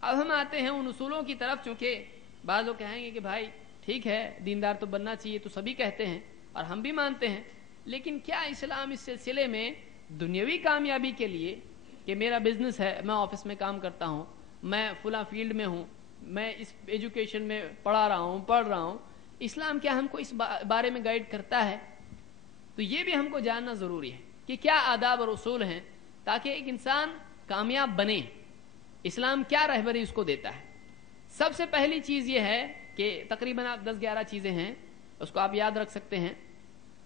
اب ہم آتے ہیں ان اصولوں کی طرف. چونکہ بعض لوگ کہیں گے کہ بھائی ٹھیک ہے دیندار تو بننا چاہیے، تو سبھی کہتے ہیں اور ہم بھی مانتے ہیں، لیکن کیا اسلام اس سلسلے میں دنیاوی کامیابی کے لیے کہ میرا بزنس ہے، میں آفس میں کام کرتا ہوں، میں فلاں فیلڈ میں ہوں، میں اس ایجوکیشن میں پڑھ رہا ہوں، اسلام کیا ہم کو اس بارے میں گائیڈ کرتا ہے؟ تو یہ بھی ہم کو جاننا ضروری ہے کہ کیا آداب اور اصول ہیں تاکہ ایک انسان کامیاب بنے. اسلام کیا رہبری اس کو دیتا ہے؟ سب سے پہلی چیز یہ ہے کہ تقریباً 10-11 چیزیں ہیں، اس کو آپ یاد رکھ سکتے ہیں.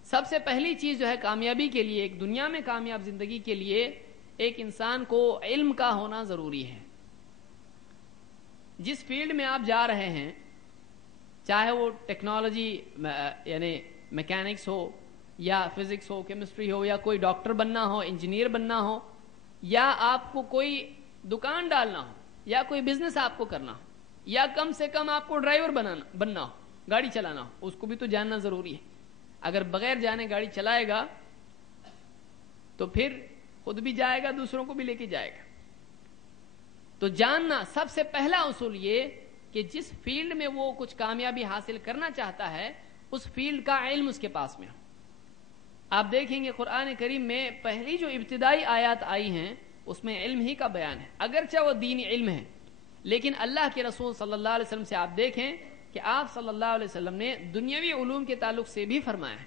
سب سے پہلی چیز جو ہے کامیابی کے لیے، ایک دنیا میں کامیاب زندگی کے لیے ایک انسان کو علم کا ہونا ضروری ہے. جس فیلڈ میں آپ جا رہے ہیں، چاہے وہ ٹیکنالوجی یعنی میکینکس ہو یا فزکس ہو، کیمسٹری ہو، یا کوئی ڈاکٹر بننا ہو، انجینئر بننا ہو، یا آپ کو کوئی دکان ڈالنا ہو، یا کوئی بزنس آپ کو کرنا ہو، یا کم سے کم آپ کو ڈرائیور بننا ہو، گاڑی چلانا ہو، اس کو بھی تو جاننا ضروری ہے. اگر بغیر جانے گاڑی چلائے گا تو پھر خود بھی جائے گا، دوسروں کو بھی لے کے جائے گا. تو جاننا سب سے پہلا اصول یہ کہ جس فیلڈ میں وہ کچھ کامیابی حاصل کرنا چاہتا ہے اس فیلڈ کا علم اس کے پاس میں ہو. آپ دیکھیں گے قرآن کریم میں پہلی جو ابتدائی آیات آئی ہیں اس میں علم ہی کا بیان ہے، اگرچہ وہ دینی علم ہے، لیکن اللہ کے رسول صلی اللہ علیہ وسلم سے آپ دیکھیں کہ آپ صلی اللہ علیہ وسلم نے دنیاوی علوم کے تعلق سے بھی فرمایا ہے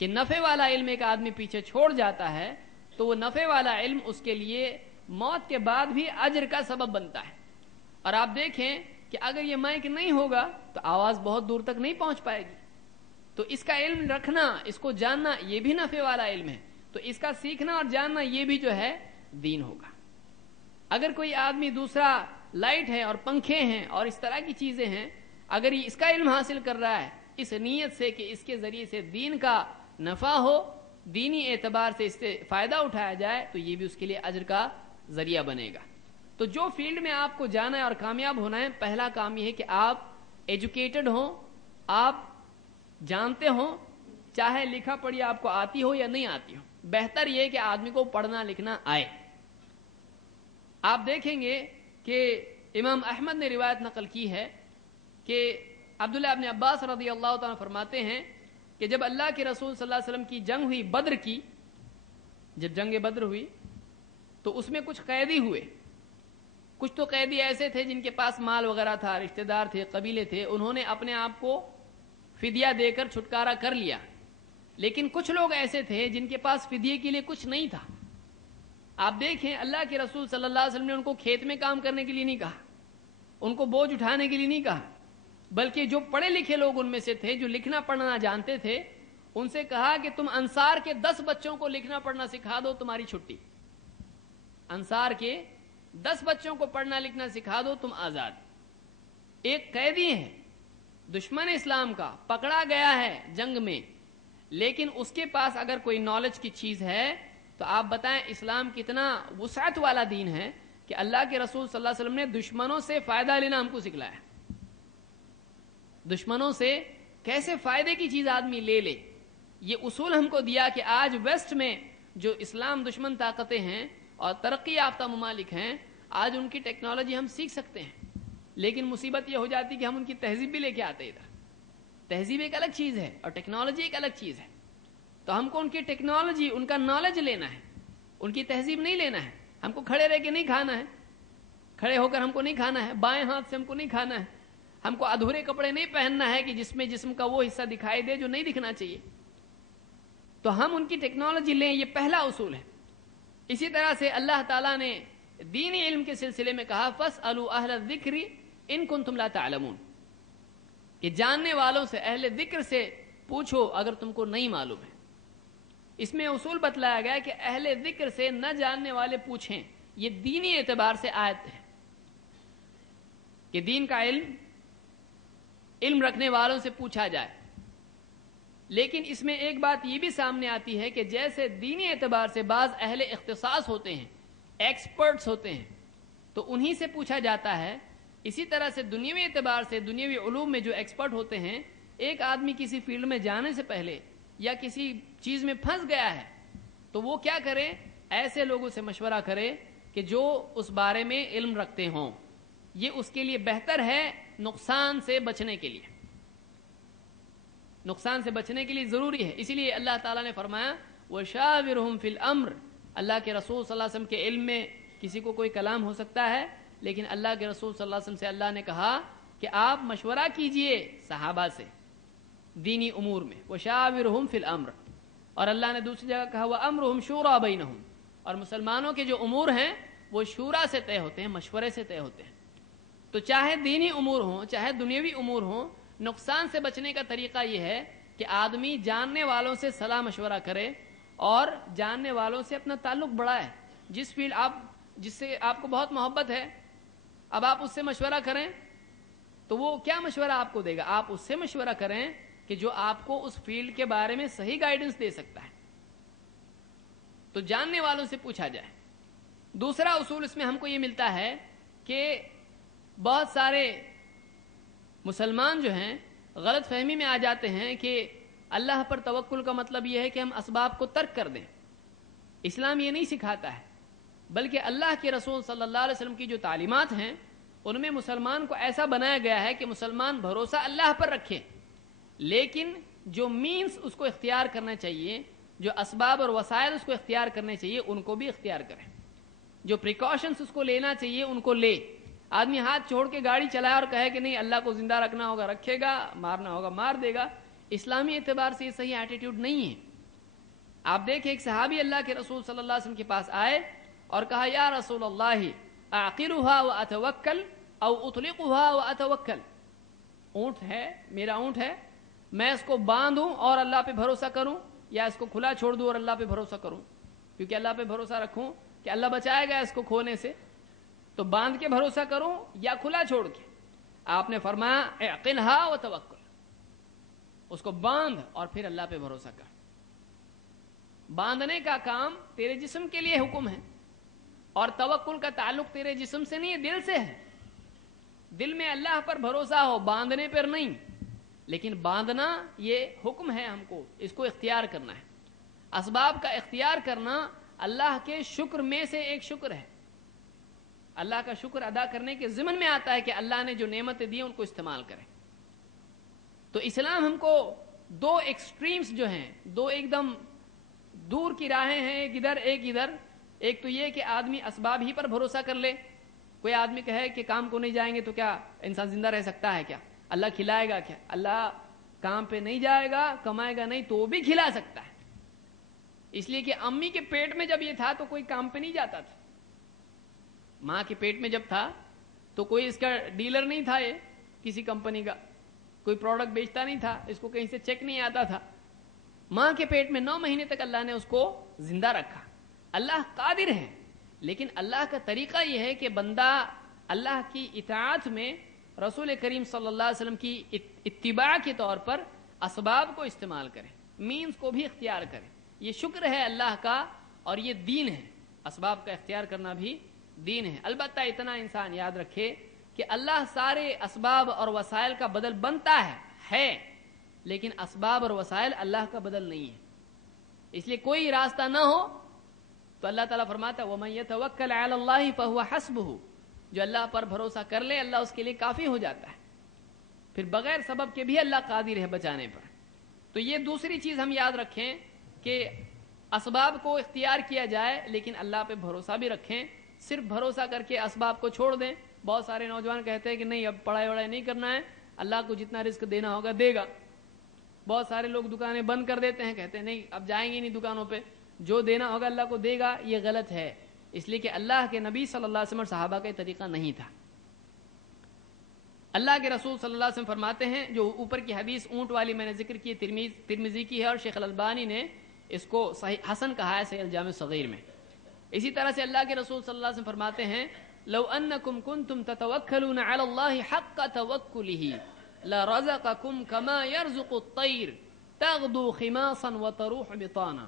کہ نفع والا علم ایک آدمی پیچھے چھوڑ جاتا ہے تو وہ نفع والا علم اس کے لیے موت کے بعد بھی اجر کا سبب بنتا ہے. اور آپ دیکھیں کہ اگر یہ مائک نہیں ہوگا تو آواز بہت دور تک نہیں پہنچ پائے گی. تو اس کا علم رکھنا، اس کو جاننا، یہ بھی نفع والا علم ہے. تو اس کا سیکھنا اور جاننا یہ بھی جو ہے دین ہوگا. اگر کوئی آدمی دوسرا لائٹ ہے اور پنکھے ہیں اور اس طرح کی چیزیں ہیں، اگر یہ اس کا علم حاصل کر رہا ہے اس نیت سے کہ اس کے ذریعے سے دین کا نفع ہو، دینی اعتبار سے اس سے فائدہ اٹھایا جائے، تو یہ بھی اس کے لیے اجر کا ذریعہ بنے گا. تو جو فیلڈ میں آپ کو جانا ہے اور کامیاب ہونا ہے، پہلا کام یہ ہے کہ آپ ایجوکیٹڈ ہوں، آپ جانتے ہوں، چاہے لکھا پڑھی آپ کو آتی ہو یا نہیں آتی ہو. بہتر یہ ہے کہ آدمی کو پڑھنا لکھنا آئے. آپ دیکھیں گے کہ امام احمد نے روایت نقل کی ہے کہ عبداللہ ابن عباس رضی اللہ تعالیٰ فرماتے ہیں کہ جب اللہ کے رسول صلی اللہ علیہ وسلم کی جنگ ہوئی بدر کی، جب جنگ بدر ہوئی تو اس میں کچھ قیدی ہوئے. کچھ تو قیدی ایسے تھے جن کے پاس مال وغیرہ تھا، رشتہ دار تھے، قبیلے تھے، انہوں نے اپنے آپ کو فدیہ دے کر چھٹکارا کر لیا. لیکن کچھ لوگ ایسے تھے جن کے پاس فدیے کے لیے کچھ نہیں تھا. آپ دیکھیں اللہ کے رسول صلی اللہ علیہ وسلم نے ان کو کھیت میں کام کرنے کے لیے نہیں کہا، ان کو بوجھ اٹھانے کے لیے نہیں کہا، بلکہ جو پڑھے لکھے لوگ ان میں سے تھے، جو لکھنا پڑھنا جانتے تھے، ان سے کہا کہ تم انصار کے 10 بچوں کو لکھنا پڑھنا سکھا دو، تمہاری چھٹی. انصار کے 10 بچوں کو پڑھنا لکھنا سکھا دو، تم آزاد. ایک قیدی ہے دشمن اسلام کا، پکڑا گیا ہے جنگ میں، لیکن اس کے پاس اگر کوئی نالج کی چیز ہے تو آپ بتائیں اسلام کتنا وسعت والا دین ہے کہ اللہ کے رسول صلی اللہ علیہ وسلم نے دشمنوں سے فائدہ لینا ہم کو سکھلایا. دشمنوں سے کیسے فائدے کی چیز آدمی لے لے، یہ اصول ہم کو دیا کہ آج ویسٹ میں جو اسلام دشمن طاقتیں ہیں اور ترقی یافتہ ممالک ہیں، آج ان کی ٹیکنالوجی ہم سیکھ سکتے ہیں. لیکن مصیبت یہ ہو جاتی کہ ہم ان کی تہذیب بھی لے کے آتے ادھر. تہذیب ایک الگ چیز ہے اور ٹیکنالوجی ایک الگ چیز ہے. تو ہم کو ان کی ٹیکنالوجی، ان کا نالج لینا ہے، ان کی تہذیب نہیں لینا ہے. ہم کو کھڑے رہ کے نہیں کھانا ہے، کھڑے ہو کر ہم کو نہیں کھانا ہے، بائیں ہاتھ سے ہم کو نہیں کھانا ہے. ہم کو ادھورے کپڑے نہیں پہننا ہے کہ جس میں جسم کا وہ حصہ دکھائی دے جو نہیں دکھنا چاہیے. تو ہم ان کی ٹیکنالوجی لیں، یہ پہلا اصول ہے. اسی طرح سے اللہ تعالیٰ نے دینی علم کے سلسلے میں کہا فَاسْأَلُوا أَهْلَ الذِّكْرِ إِن كُنتُمْ لَا تَعْلَمُونَ، کہ جاننے والوں سے، اہل ذکر سے پوچھو اگر تم کو نہیں معلوم ہے. اس میں اصول بتلایا گیا کہ اہل ذکر سے نہ جاننے والے پوچھیں. یہ دینی اعتبار سے آیت ہے کہ دین کا علم رکھنے والوں سے پوچھا جائے. لیکن اس میں ایک بات یہ بھی سامنے آتی ہے کہ جیسے دینی اعتبار سے بعض اہل اختصاص ہوتے ہیں، ایکسپرٹس ہوتے ہیں، تو انہی سے پوچھا جاتا ہے. اسی طرح سے دنیوی اعتبار سے دنیوی علوم میں جو ایکسپرٹ ہوتے ہیں، ایک آدمی کسی فیلڈ میں جانے سے پہلے یا کسی چیز میں پھنس گیا ہے تو وہ کیا کرے؟ ایسے لوگوں سے مشورہ کرے کہ جو اس بارے میں علم رکھتے ہوں. یہ اس کے لیے بہتر ہے نقصان سے بچنے کے لیے. نقصان سے بچنے کے لیے ضروری ہے. اسی لیے اللہ تعالیٰ نے فرمایا وَشَاوِرْهُمْ فِي الْأَمْرِ. اللہ کے رسول صلی اللہ علیہ وسلم کے علم میں کسی کو کوئی کلام ہو سکتا ہے، لیکن اللہ کے رسول صلی اللہ علیہ وسلم سے اللہ نے کہا کہ آپ مشورہ کیجئے صحابہ سے دینی امور میں. وَشَاوِرْهُمْ فِي الْأَمْرِ. اور اللہ نے دوسری جگہ کہا وَأَمْرُهُمْ شُورَىٰ بَيْنَهُمْ. اور مسلمانوں کے جو امور ہیں وہ شورا سے طے ہوتے ہیں، مشورے سے طے ہوتے ہیں. تو چاہے دینی امور ہوں چاہے دنیوی امور ہوں، نقصان سے بچنے کا طریقہ یہ ہے کہ آدمی جاننے والوں سے صلاح مشورہ کرے اور جاننے والوں سے اپنا تعلق بڑھائے. جس فیلڈ جس سے آپ کو بہت محبت ہے، اب آپ اس سے مشورہ کریں تو وہ کیا مشورہ آپ کو دے گا؟ آپ اس سے مشورہ کریں کہ جو آپ کو اس فیلڈ کے بارے میں صحیح گائیڈنس دے سکتا ہے. تو جاننے والوں سے پوچھا جائے. دوسرا اصول اس میں ہم کو یہ ملتا ہے کہ بہت سارے مسلمان جو ہیں غلط فہمی میں آ جاتے ہیں کہ اللہ پر توکل کا مطلب یہ ہے کہ ہم اسباب کو ترک کر دیں. اسلام یہ نہیں سکھاتا ہے، بلکہ اللہ کے رسول صلی اللہ علیہ وسلم کی جو تعلیمات ہیں ان میں مسلمان کو ایسا بنایا گیا ہے کہ مسلمان بھروسہ اللہ پر رکھے، لیکن جو مینز اس کو اختیار کرنا چاہیے، جو اسباب اور وسائل اس کو اختیار کرنے چاہیے ان کو بھی اختیار کریں. جو پریکاشنز اس کو لینا چاہیے ان کو لے. آدمی ہاتھ چھوڑ کے گاڑی چلائے اور کہے کہ نہیں اللہ کو زندہ رکھنا ہوگا رکھے گا، مارنا ہوگا مار دے گا، اسلامی اعتبار سے یہ صحیح ایٹیٹیوڈ نہیں ہے. آپ دیکھیں ایک صحابی اللہ کے رسول صلی اللہ علیہ وسلم کے پاس آئے اور کہا یا رسول اللہ اعقرها واتوکل او اطلقها واتوکل. اونٹ ہے، میرا اونٹ ہے، میں اس کو باندھوں اور اللہ پہ بھروسہ کروں یا اس کو کھلا چھوڑ دوں اور اللہ پہ بھروسہ کروں؟ کیونکہ اللہ پہ بھروسہ رکھوں کہ اللہ بچائے گا اس کو کھونے سے، تو باندھ کے بھروسہ کروں یا کھلا چھوڑ کے؟ آپ نے فرمایا اعقلها وتوکل، اس کو باندھ اور پھر اللہ پہ بھروسہ کر. باندھنے کا کام تیرے جسم کے لیے حکم ہے اور توکل کا تعلق تیرے جسم سے نہیں، دل سے ہے. دل میں اللہ پر بھروسہ ہو، باندھنے پر نہیں. لیکن باندھنا یہ حکم ہے ہم کو، اس کو اختیار کرنا ہے. اسباب کا اختیار کرنا اللہ کے شکر میں سے ایک شکر ہے. اللہ کا شکر ادا کرنے کے ضمن میں آتا ہے کہ اللہ نے جو نعمتیں دی ان کو استعمال کریں. تو اسلام ہم کو دو ایکسٹریمز جو ہیں، دو ایک دم دور کی راہیں ہیں، ایک ادھر ایک ادھر. ایک تو یہ کہ آدمی اسباب ہی پر بھروسہ کر لے. کوئی آدمی کہے کہ کام کو نہیں جائیں گے تو کیا انسان زندہ رہ سکتا ہے؟ کیا اللہ کھلائے گا؟ کیا اللہ کام پہ نہیں جائے گا، کمائے گا نہیں تو بھی کھلا سکتا ہے. اس لیے کہ امی کے پیٹ میں جب یہ تھا تو کوئی کام پہ نہیں جاتا تھا. ماں کے پیٹ میں جب تھا تو کوئی اس کا ڈیلر نہیں تھا، یہ کسی کمپنی کا کوئی پروڈکٹ بیچتا نہیں تھا، اس کو کہیں سے چیک نہیں آتا تھا. ماں کے پیٹ میں 9 مہینے تک اللہ نے اس کو زندہ رکھا. اللہ قادر ہے، لیکن اللہ کا طریقہ یہ ہے کہ بندہ اللہ کی اطاعت میں رسول کریم صلی اللہ علیہ وسلم کی اتباع کے طور پر اسباب کو استعمال کرے، مینز کو بھی اختیار کرے. یہ شکر ہے اللہ کا اور یہ دین ہے. اسباب کا اختیار کرنا بھی دین ہے. البتہ اتنا انسان یاد رکھے کہ اللہ سارے اسباب اور وسائل کا بدل بنتا ہے لیکن اسباب اور وسائل اللہ کا بدل نہیں ہے. اس لیے کوئی راستہ نہ ہو تو اللہ تعالیٰ فرماتا ہے وَمَن يَتَوَكَّلْ عَلَى اللَّهِ فَهُوَ حَسْبُهُ، جو اللہ پر بھروسہ کر لے اللہ اس کے لیے کافی ہو جاتا ہے. پھر بغیر سبب کے بھی اللہ قادر ہے بچانے پر. تو یہ دوسری چیز ہم یاد رکھیں کہ اسباب کو اختیار کیا جائے لیکن اللہ پہ بھروسہ بھی رکھیں. صرف بھروسہ کر کے اسباب کو چھوڑ دیں. بہت سارے نوجوان کہتے ہیں کہ نہیں اب پڑھائی وڑھائی نہیں کرنا ہے، اللہ کو جتنا رزق دینا ہوگا دے گا. بہت سارے لوگ دکانیں بند کر دیتے ہیں، کہتے ہیں نہیں اب جائیں گے نہیں دکانوں پہ، جو دینا ہوگا اللہ کو دے گا. یہ غلط ہے، اس لیے کہ اللہ کے نبی صلی اللہ علیہ وسلم اور صحابہ کا یہ طریقہ نہیں تھا. اللہ کے رسول صلی اللہ علیہ وسلم فرماتے ہیں، جو اوپر کی حدیث اونٹ والی میں نے ذکر کی ترمذی کی ہے اور شیخ الالبانی نے اس کو صحیح حسن کہا ہے صحیح الجامع الصغیر میں. اسی طرح سے اللہ کے رسول صلی اللہ علیہ وسلم فرماتے ہیں لو انکم کنتم تتوکلون علی اللہ حق توکلہ لرزقکم کما یرزق الطیر تغدو خماصا وتروح بطانا،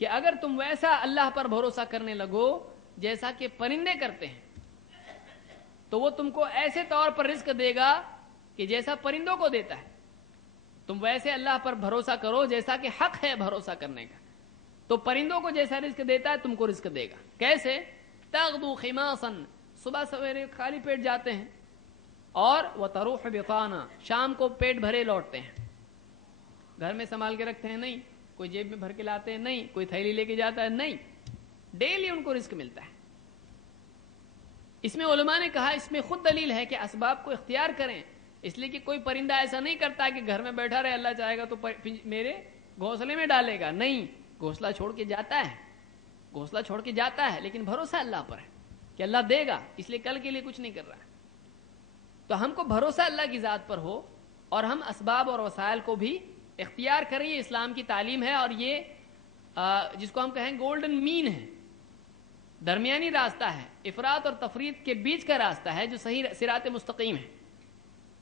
کہ اگر تم ویسا اللہ پر بھروسہ کرنے لگو جیسا کہ پرندے کرتے ہیں تو وہ تم کو ایسے طور پر رزق دے گا کہ جیسا پرندوں کو دیتا ہے. تم ویسے اللہ پر بھروسہ کرو جیسا کہ حق ہے بھروسہ کرنے کا، تو پرندوں کو جیسا رزق دیتا ہے تم کو رزق دے گا. کیسے؟ تغدو خماصا، صبح سویرے خالی پیٹ جاتے ہیں، اور وتروح بطانا، شام کو پیٹ بھرے لوٹتے ہیں. گھر میں سنبھال کے رکھتے ہیں نہیں، کوئی جیب میں بھر کے لاتے ہیں نہیں، کوئی تھیلی لے کے جاتا ہے نہیں، ڈیلی ان کو رزق ملتا ہے. اس میں علماء نے کہا اس میں خود دلیل ہے کہ اسباب کو اختیار کریں. اس لیے کہ کوئی پرندہ ایسا نہیں کرتا کہ گھر میں بیٹھا رہے اللہ چاہے گا تو میرے گھونسلے میں ڈالے گا. نہیں، گھونسلہ چھوڑ کے جاتا ہے، گھونسلہ چھوڑ کے جاتا ہے لیکن بھروسہ اللہ پر ہے کہ اللہ دے گا، اس لیے کل کے لیے کچھ نہیں کر رہا ہے. تو ہم کو بھروسہ اللہ کی ذات پر ہو اور ہم اسباب اور وسائل کو بھی اختیار کریں. یہ اسلام کی تعلیم ہے اور یہ جس کو ہم کہیں گولڈن مین ہے، درمیانی راستہ ہے، افراط اور تفریط کے بیچ کا راستہ ہے جو صحیح صراط مستقیم ہے.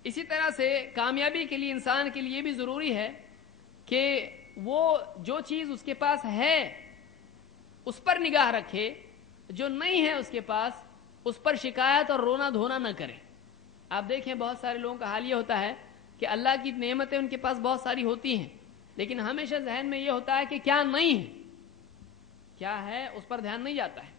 اسی طرح سے کامیابی کے لیے انسان کے لیے بھی ضروری ہے کہ وہ جو چیز اس کے پاس ہے اس پر نگاہ رکھے، جو نہیں ہے اس کے پاس اس پر شکایت اور رونا دھونا نہ کرے. آپ دیکھیں بہت سارے لوگوں کا حال یہ ہوتا ہے کہ اللہ کی نعمتیں ان کے پاس بہت ساری ہوتی ہیں لیکن ہمیشہ ذہن میں یہ ہوتا ہے کہ کیا نہیں ہے، کیا ہے اس پر دھیان نہیں جاتا ہے،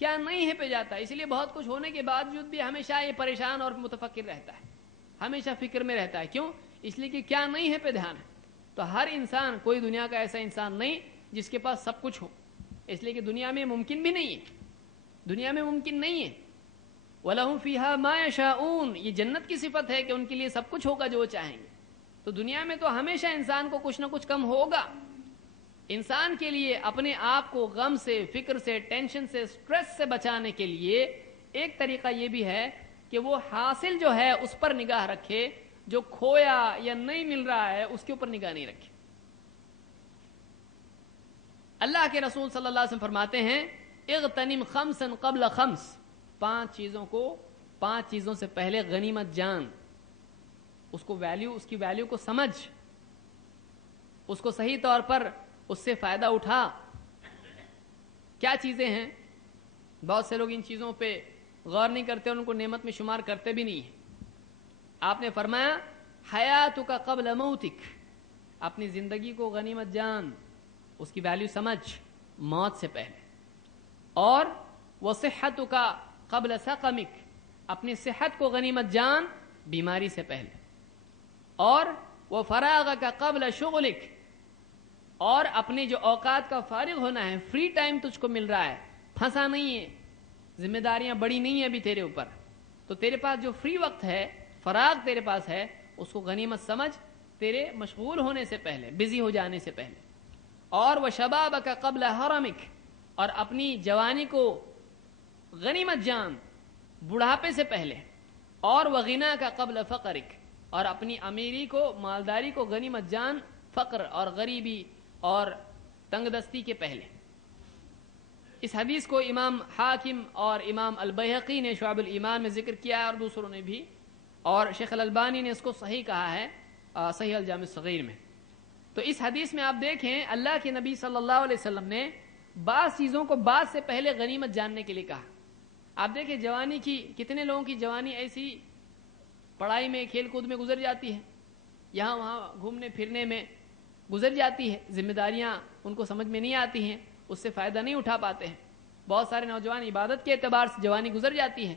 کیا نہیں ہے پہ جاتا ہے. اس لیے بہت کچھ ہونے کے باوجود بھی ہمیشہ یہ پریشان اور متفکر رہتا ہے، ہمیشہ فکر میں رہتا ہے. کیوں؟ اس لیے کہ کیا نہیں ہے پہ دھیان ہے. تو ہر انسان، کوئی دنیا کا ایسا انسان نہیں جس کے پاس سب کچھ ہو، اس لیے کہ دنیا میں ممکن بھی نہیں ہے، دنیا میں ممکن نہیں ہے. وَلَهُمْ فِيهَا مَا يَشَاءُونَ، یہ جنت کی صفت ہے کہ ان کے لیے سب کچھ ہوگا جو وہ چاہیں گے. تو دنیا میں تو ہمیشہ انسان کو کچھ نہ کچھ کم ہوگا. انسان کے لیے اپنے آپ کو غم سے، فکر سے، ٹینشن سے، سٹریس سے بچانے کے لیے ایک طریقہ یہ بھی ہے کہ وہ حاصل جو ہے اس پر نگاہ رکھے، جو کھویا یا نہیں مل رہا ہے اس کے اوپر نگاہ نہیں رکھے. اللہ کے رسول صلی اللہ علیہ وسلم فرماتے ہیں اغتنم خمسا قبل خمس، 5 چیزوں کو 5 چیزوں سے پہلے غنیمت جان، اس کی ویلیو کو سمجھ، اس کو صحیح طور پر اس سے فائدہ اٹھا. کیا چیزیں ہیں؟ بہت سے لوگ ان چیزوں پہ غور نہیں کرتے اور ان کو نعمت میں شمار کرتے بھی نہیں ہیں. آپ نے فرمایا حیاتک قبل موتک، اپنی زندگی کو غنیمت جان، اس کی ویلیو سمجھ موت سے پہلے. اور وصحتک قبل سقمک، اپنی صحت کو غنیمت جان بیماری سے پہلے. اور وفراغک قبل شغلک، اور اپنے جو اوقات کا فارغ ہونا ہے، فری ٹائم تجھ کو مل رہا ہے، پھنسا نہیں ہے، ذمہ داریاں بڑی نہیں ہیں ابھی تیرے اوپر، تو تیرے پاس جو فری وقت ہے، فراغ تیرے پاس ہے، اس کو غنیمت سمجھ تیرے مشغول ہونے سے پہلے، بزی ہو جانے سے پہلے. اور وشبابک قبل حرمک، اور اپنی جوانی کو غنیمت جان بڑھاپے سے پہلے. اور وغناک قبل فقرک، اور اپنی امیری کو، مالداری کو غنیمت جان فقر اور غریبی اور تنگ دستی کے پہلے. اس حدیث کو امام حاکم اور امام البیہقی نے شعب الایمان میں ذکر کیا ہے اور دوسروں نے بھی، اور شیخ الالبانی نے اس کو صحیح کہا ہے صحیح الجامع الصغیر میں. تو اس حدیث میں آپ دیکھیں اللہ کے نبی صلی اللہ علیہ وسلم نے بعض چیزوں کو بعض سے پہلے غنیمت جاننے کے لیے کہا. آپ دیکھیں جوانی کی، کتنے لوگوں کی جوانی ایسی پڑھائی میں، کھیل کود میں گزر جاتی ہے، یہاں وہاں گھومنے پھرنے میں گزر جاتی ہے، ذمہ داریاں ان کو سمجھ میں نہیں آتی ہیں، اس سے فائدہ نہیں اٹھا پاتے ہیں. بہت سارے نوجوان عبادت کے اعتبار سے جوانی گزر جاتی ہے،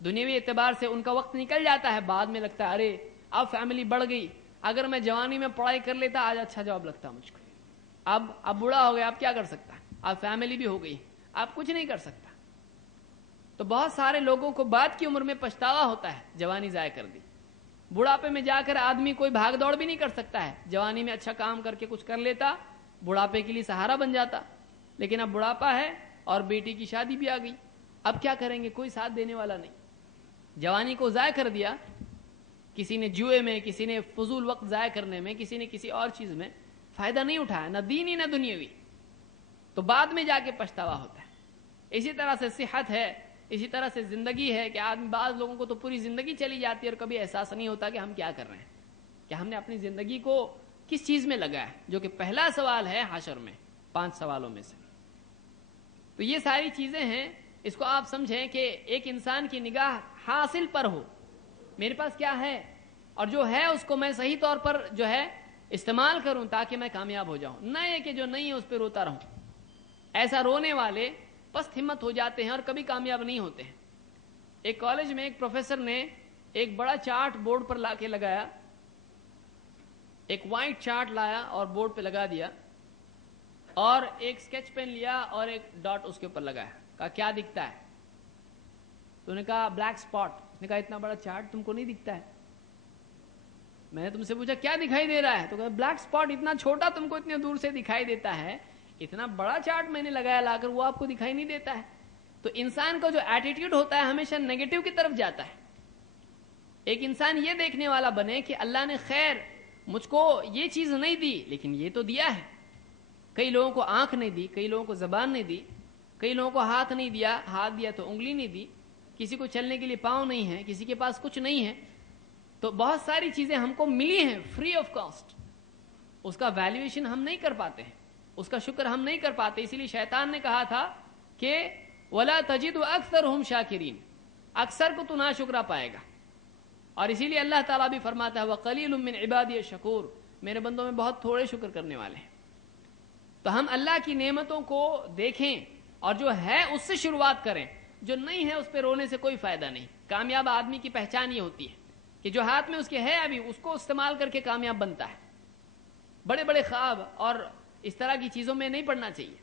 دنیاوی اعتبار سے ان کا وقت نکل جاتا ہے، بعد میں لگتا ہے ارے اب فیملی بڑھ گئی، اگر میں جوانی میں پڑھائی کر لیتا آج اچھا جاب لگتا مجھ کو. اب بوڑھا ہو گیا، اب کیا کر سکتا ہے، اب فیملی بھی ہو گئی، اب کچھ نہیں کر سکتا. تو بہت سارے لوگوں کو بعد کی عمر میں پچھتاوا ہوتا ہے جوانی ضائع کر دی. بڑھاپے میں جا کر آدمی کوئی بھاگ دوڑ بھی نہیں کر سکتا ہے، جوانی میں اچھا کام کر کے کچھ کر لیتا، بڑھاپے کے لیے سہارا بن جاتا. لیکن اب بڑھاپا ہے اور بیٹی کی شادی بھی آ گئی، اب کیا کریں گے، کوئی ساتھ دینے والا نہیں. جوانی کو ضائع کر دیا، کسی نے جوئے میں، کسی نے فضول وقت ضائع کرنے میں، کسی نے کسی اور چیز میں فائدہ نہیں اٹھایا، نہ دینی نہ دنیاوی، تو بعد میں جا کے پچھتاوا ہوتا ہے. اسی طرح سے صحت ہے، اسی طرح سے زندگی ہے کہ آدمی، بعض لوگوں کو تو پوری زندگی چلی جاتی ہے اور کبھی احساس نہیں ہوتا کہ ہم کیا کر رہے ہیں، کہ ہم نے اپنی زندگی کو کس چیز میں لگایا، جو کہ پہلا سوال ہے حشر میں 5 سوالوں میں سے. تو یہ ساری چیزیں ہیں، اس کو آپ سمجھیں کہ ایک انسان کی نگاہ حاصل پر ہو، میرے پاس کیا ہے، اور جو ہے اس کو میں صحیح طور پر جو ہے استعمال کروں تاکہ میں کامیاب ہو جاؤں، نہ یہ کہ جو نہیں ہے اس پہ روتا رہوں. ایسا رونے والے پست ہمت ہو جاتے ہیں اور کبھی کامیاب نہیں ہوتے ہیں. ایک کالج میں ایک پروفیسر نے ایک بڑا چارٹ بورڈ پر لا کے لگایا، ایک وائٹ چارٹ لایا اور بورڈ پہ لگا دیا، اور ایک سکیچ پین لیا اور ایک ڈاٹ اس کے اوپر لگایا. کہا کیا دکھتا ہے؟ تو نے کہا بلیک اسپاٹ. نے کہا اتنا بڑا چارٹ تم کو نہیں دکھتا ہے؟ میں نے تم سے پوچھا کیا دکھائی دے رہا ہے؟ تو کہا بلیک اسپاٹ اتنا چھوٹا تم کو اتنے دور سے دکھائی دیتا ہے، اتنا بڑا چارٹ میں نے لگایا لا کر وہ آپ کو دکھائی نہیں دیتا ہے. تو انسان کا جو ایٹیٹیوڈ ہوتا ہے ہمیشہ نیگیٹو کی طرف جاتا ہے. ایک انسان یہ دیکھنے والا بنے کہ اللہ نے خیر مجھ کو یہ چیز نہیں دی لیکن یہ تو دیا ہے. کئی لوگوں کو آنکھ نہیں دی، کئی لوگوں کو زبان نہیں دی، کئی لوگوں کو ہاتھ نہیں دیا، ہاتھ دیا تو انگلی نہیں دی، کسی کو چلنے کے لیے پاؤں نہیں ہے، کسی کے پاس کچھ نہیں ہے. تو بہت ساری چیزیں ہم کو ملی ہیں فری آف کاسٹ، اس کا ویلیویشن ہم نہیں کر پاتے ہیں، اس کا شکر ہم نہیں کر پاتے. اسی لیے شیطان نے کہا تھا کہ وَلَا تَجِدُ أَكْثَرُهُمْ شَاكِرِينَ، اکثر کو تو ناشکرا پائے گا. اور اسی لیے اللہ تعالیٰ بھی فرماتا ہے وَقَلِيلٌ مِّنْ عِبَادِيَ الشَّكُورُ، میرے بندوں میں بہت تھوڑے شکر کرنے والے ہیں. تو ہم اللہ کی نعمتوں کو دیکھیں اور جو ہے اس سے شروعات کریں، جو نہیں ہے اس پہ رونے سے کوئی فائدہ نہیں. کامیاب آدمی کی پہچان یہ ہوتی ہے کہ جو ہاتھ میں اس کے ہے ابھی اس کو استعمال کر کے کامیاب بنتا ہے. بڑے بڑے خواب اور اس طرح کی چیزوں میں نہیں پڑنا چاہیے.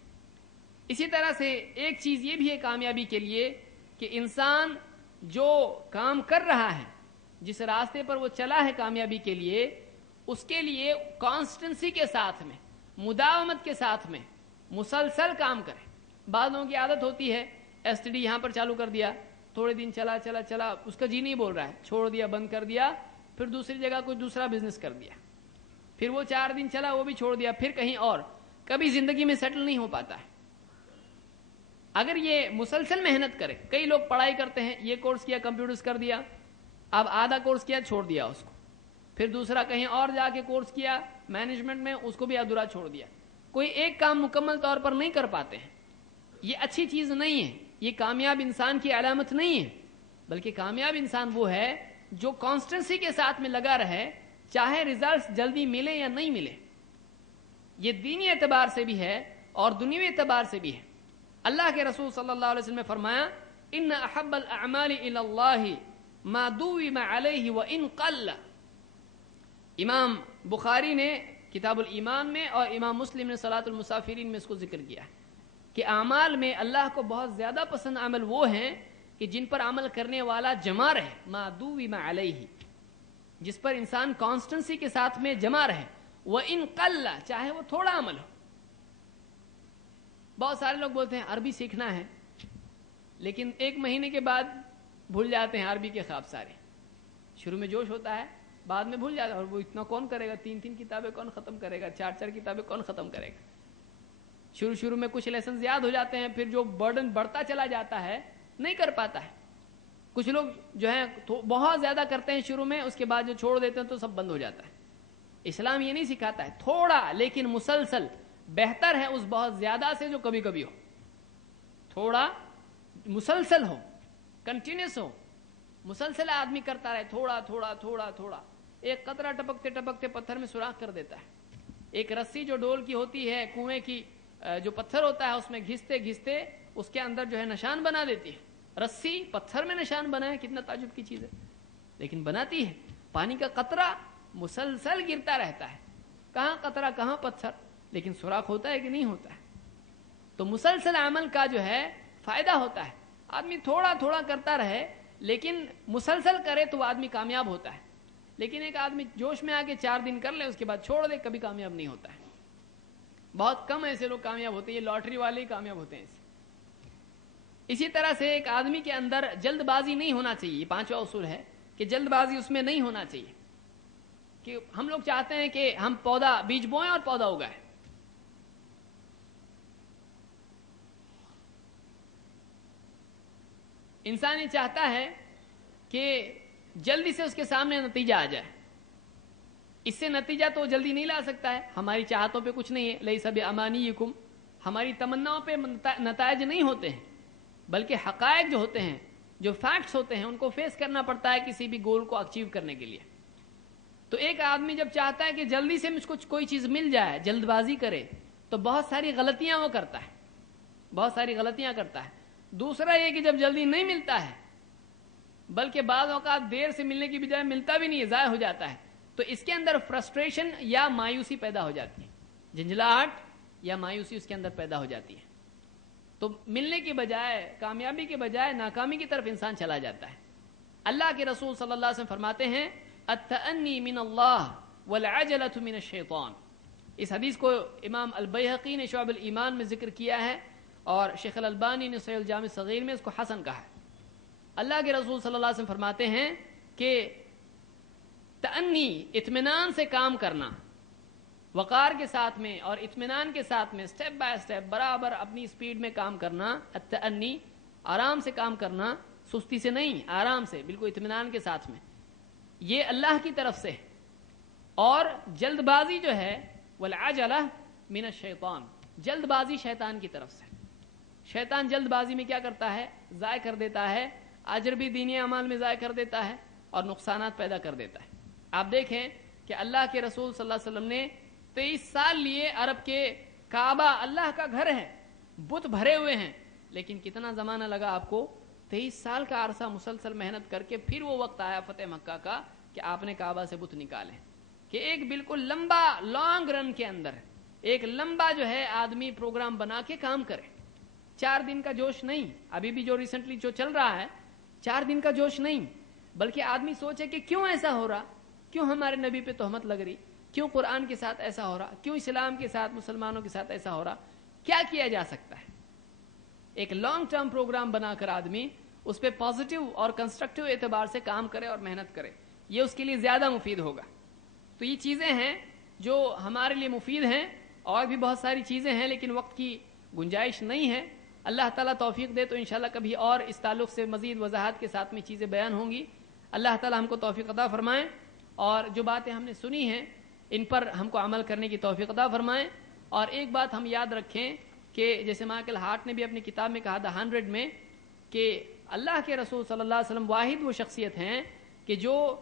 اسی طرح سے ایک چیز یہ بھی ہے کامیابی کے لیے کہ انسان جو کام کر رہا ہے، جس راستے پر وہ چلا ہے کامیابی کے لیے، اس کے لیے کانسٹنسی کے ساتھ میں، مداومت کے ساتھ میں مسلسل کام کرے. بعض لوگوں کی عادت ہوتی ہے ایس ٹی ڈی یہاں پر چالو کر دیا، تھوڑے دن چلا چلا چلا، اس کا جی نہیں بول رہا ہے، چھوڑ دیا، بند کر دیا، پھر دوسری جگہ کوئی دوسرا بزنس کر دیا، پھر وہ 4 دن چلا وہ بھی چھوڑ دیا، پھر کہیں اور. کبھی زندگی میں سیٹل نہیں ہو پاتا ہے. اگر یہ مسلسل محنت کرے، کئی لوگ پڑھائی کرتے ہیں، یہ کورس کیا کمپیوٹرز کر دیا، اب آدھا کورس کیا چھوڑ دیا اس کو، پھر دوسرا کہیں اور جا کے کورس کیا مینجمنٹ میں، اس کو بھی ادھورا چھوڑ دیا. کوئی ایک کام مکمل طور پر نہیں کر پاتے ہیں. یہ اچھی چیز نہیں ہے، یہ کامیاب انسان کی علامت نہیں ہے، بلکہ کامیاب انسان وہ ہے جو کانسٹنسی کے ساتھ میں لگا رہے، چاہے ریزلٹس جلدی ملے یا نہیں ملے۔ یہ دینی اعتبار سے بھی ہے اور دنیوی اعتبار سے بھی ہے۔ اللہ کے رسول صلی اللہ علیہ وسلم نے فرمایا ان احب الاعمال الی اللہ ما دوم علیہ وان قل۔ امام بخاری نے کتاب الایمان میں اور امام مسلم نے صلاۃ المسافرین میں اس کو ذکر کیا ہے کہ اعمال میں اللہ کو بہت زیادہ پسند عمل وہ ہیں کہ جن پر عمل کرنے والا جمع رہے، ما دوم علیہ، جس پر انسان کانسٹنسی کے ساتھ میں جمع رہے، وان قل، چاہے وہ تھوڑا عمل ہو۔ بہت سارے لوگ بولتے ہیں عربی سیکھنا ہے، لیکن 1 مہینے کے بعد بھول جاتے ہیں عربی کے خواب سارے۔ شروع میں جوش ہوتا ہے، بعد میں بھول جاتا ہے، اور وہ اتنا کون کرے گا، 3 کتابیں کون ختم کرے گا، 4 کتابیں کون ختم کرے گا۔ شروع میں کچھ لیسنز یاد ہو جاتے ہیں، پھر جو برڈن بڑھتا چلا جاتا ہے نہیں کر پاتا ہے۔ کچھ لوگ جو ہیں بہت زیادہ کرتے ہیں شروع میں، اس کے بعد جو چھوڑ دیتے ہیں تو سب بند ہو جاتا ہے۔ اسلام یہ نہیں سکھاتا ہے، تھوڑا لیکن مسلسل بہتر ہے اس بہت زیادہ سے جو کبھی کبھی ہو۔ تھوڑا مسلسل ہو، کنٹینیوس ہو، مسلسل آدمی کرتا رہے، تھوڑا تھوڑا تھوڑا تھوڑا۔ ایک قطرہ ٹپکتے ٹپکتے پتھر میں سوراخ کر دیتا ہے۔ ایک رسی جو ڈول کی ہوتی ہے، کنویں کی جو پتھر ہوتا ہے، اس میں گھستے گھستے اس کے اندر جو ہے نشان بنا دیتی ہے۔ رسی پتھر میں نشان بنائے، کتنا تعجب کی چیز ہے، لیکن بناتی ہے۔ پانی کا قطرہ مسلسل گرتا رہتا ہے، کہاں قطرہ کہاں پتھر، لیکن سوراخ ہوتا ہے کہ نہیں ہوتا ہے۔ تو مسلسل عمل کا جو ہے فائدہ ہوتا ہے۔ آدمی تھوڑا تھوڑا کرتا رہے لیکن مسلسل کرے تو وہ آدمی کامیاب ہوتا ہے۔ لیکن ایک آدمی جوش میں آ کے 4 دن کر لے، اس کے بعد چھوڑ دے، کبھی کامیاب نہیں ہوتا ہے۔ بہت کم ایسے لوگ کامیاب ہوتے ہیں، یہ لاٹری والے ہی کامیاب ہوتے ہیں۔ اسی طرح سے ایک آدمی کے اندر جلد بازی نہیں ہونا چاہیے، یہ 5واں اصول ہے کہ جلد بازی اس میں نہیں ہونا چاہیے۔ کہ ہم لوگ چاہتے ہیں کہ ہم پودا بیج بوئیں اور پودا اگائیں۔ انسان یہ چاہتا ہے کہ جلدی سے اس کے سامنے نتیجہ آ جائے، اس سے نتیجہ تو جلدی نہیں لا سکتا ہے۔ ہماری چاہتوں پہ کچھ نہیں ہے، لیس بامانیکم، ہماری تمناؤں پہ نتائج نہیں ہوتے ہیں، بلکہ حقائق جو ہوتے ہیں، جو فیکٹس ہوتے ہیں، ان کو فیس کرنا پڑتا ہے کسی بھی گول کو اچیو کرنے کے لیے۔ تو ایک آدمی جب چاہتا ہے کہ جلدی سے مجھ کو کوئی چیز مل جائے، جلد بازی کرے، تو بہت ساری غلطیاں وہ کرتا ہے، بہت ساری غلطیاں کرتا ہے۔ دوسرا یہ کہ جب جلدی نہیں ملتا ہے، بلکہ بعض اوقات دیر سے ملنے کی بجائے ملتا بھی نہیں ہے، ضائع ہو جاتا ہے، تو اس کے اندر فرسٹریشن یا مایوسی پیدا ہو جاتی ہے، جھنجھلاہٹ یا مایوسی اس کے اندر پیدا ہو جاتی ہے۔ تو ملنے کی بجائے، کامیابی کے بجائے ناکامی کی طرف انسان چلا جاتا ہے۔ اللہ کے رسول صلی اللہ علیہ وسلم فرماتے ہیں التأنی من اللہ والعجلۃ من الشیطان۔ اس حدیث کو امام البیہقی نے شعب الایمان میں ذکر کیا ہے، اور شیخ الالبانی نے صحیح الجامع الصغیر میں اس کو حسن کہا ہے۔ اللہ کے رسول صلی اللہ علیہ وسلم فرماتے ہیں کہ تأنی، اطمینان سے کام کرنا، وقار کے ساتھ میں اور اطمینان کے ساتھ میں، سٹیپ بائی سٹیپ برابر اپنی سپیڈ میں کام کرنا، التأنی، آرام سے کام کرنا، سستی سے نہیں، آرام سے، بالکل اطمینان کے ساتھ میں، یہ اللہ کی طرف سے۔ اور جلد بازی جو ہے والعجلہ من الشیطان، جلد بازی شیطان کی طرف سے۔ شیطان جلد بازی میں کیا کرتا ہے؟ ضائع کر دیتا ہے، اجر بھی دینی اعمال میں ضائع کر دیتا ہے اور نقصانات پیدا کر دیتا ہے۔ آپ دیکھیں کہ اللہ کے رسول صلی اللہ علیہ وسلم نے 23 سال لیے، عرب کے کعبہ اللہ کا گھر ہے، بت بھرے ہوئے ہیں، لیکن کتنا زمانہ لگا آپ کو؟ 23 سال کا عرصہ مسلسل محنت کر کے پھر وہ وقت آیا فتح مکہ کا کہ آپ نے کعبہ سے بت نکالے، کہ ایک بالکل لمبا لانگ رن کے اندر ایک لمبا جو ہے آدمی پروگرام بنا کے کام کرے۔ 4 دن کا جوش نہیں، ابھی بھی جو ریسنٹلی جو چل رہا ہے 4 دن کا جوش نہیں، بلکہ آدمی سوچے کہ کیوں ایسا ہو رہا، کیوں ہمارے نبی پہ تہمت لگ رہی، کیوں قرآن کے ساتھ ایسا ہو رہا، کیوں اسلام کے ساتھ، مسلمانوں کے ساتھ ایسا ہو رہا، کیا کیا جا سکتا ہے۔ ایک لانگ ٹرم پروگرام بنا کر آدمی اس پہ پازیٹیو اور کنسٹرکٹیو اعتبار سے کام کرے اور محنت کرے، یہ اس کے لیے زیادہ مفید ہوگا۔ تو یہ چیزیں ہیں جو ہمارے لیے مفید ہیں، اور بھی بہت ساری چیزیں ہیں لیکن وقت کی گنجائش نہیں ہے۔ اللہ تعالیٰ توفیق دے تو انشاءاللہ کبھی اور اس تعلق سے مزید وضاحت کے ساتھ میں چیزیں بیان ہوں گی۔ اللہ تعالیٰ ہم کو توفیق عطا فرمائیں، اور جو باتیں ہم نے سنی ہیں ان پر ہم کو عمل کرنے کی توفیق عطا فرمائیں۔ اور ایک بات ہم یاد رکھیں کہ جیسے مائیکل ہارٹ نے بھی اپنی کتاب میں کہا دا 100 میں کہ اللہ کے رسول صلی اللہ علیہ وسلم واحد وہ شخصیت ہیں کہ جو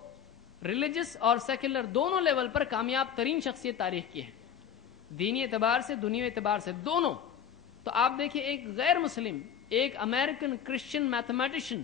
ریلیجس اور سیکولر دونوں لیول پر کامیاب ترین شخصیت تاریخ کی ہے، دینی اعتبار سے دنیوی اعتبار سے دونوں. تو آپ دیکھیں ایک غیر مسلم، ایک امریکن کرسچن میتھمیٹیشین،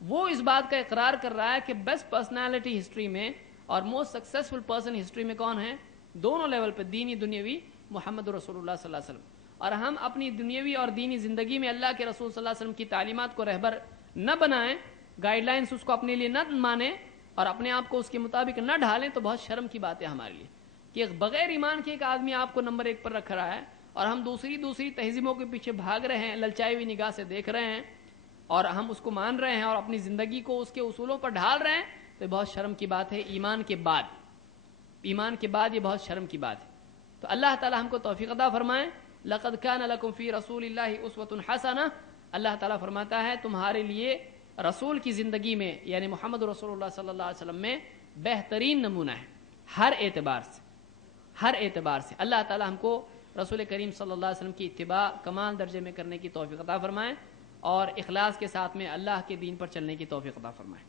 وہ اس بات کا اقرار کر رہا ہے کہ بیسٹ پرسنالٹی ہسٹری میں اور موسٹ سکسیسفل پرسن ہسٹری میں کون ہے؟ دونوں لیول پہ، دینی دنیاوی، محمد رسول اللہ صلی اللہ علیہ وسلم. اور ہم اپنی دنیاوی اور دینی زندگی میں اللہ کے رسول صلی اللہ علیہ وسلم کی تعلیمات کو رہبر نہ بنائیں، گائیڈ لائنس اس کو اپنے لیے نہ مانیں اور اپنے آپ کو اس کے مطابق نہ ڈھالیں، تو بہت شرم کی بات ہے ہمارے لیے کہ بغیر ایمان کے ایک آدمی آپ کو نمبر 1 پر رکھ رہا ہے اور ہم دوسری تہذیبوں کے پیچھے بھاگ رہے ہیں، للچائی ہوئی نگاہ سے دیکھ رہے ہیں اور ہم اس کو مان رہے ہیں اور اپنی زندگی کو اس کے اصولوں پر ڈھال رہے ہیں. تو بہت شرم کی بات ہے. ایمان کے بعد یہ بہت شرم کی بات ہے. تو اللہ تعالی ہم کو توفیق عطا فرمائے. لقد کان لکم فی رسول اللہ اسوۃ حسنہ. اللہ تعالیٰ فرماتا ہے تمہارے لیے رسول کی زندگی میں یعنی محمد رسول اللہ صلی اللہ علیہ وسلم میں بہترین نمونہ ہے ہر اعتبار سے. اللہ تعالیٰ ہم کو رسول کریم صلی اللہ علیہ وسلم کی اتباع کمال درجے میں کرنے کی توفیق عطا فرمائے اور اخلاص کے ساتھ میں اللہ کے دین پر چلنے کی توفیق عطا فرمائے.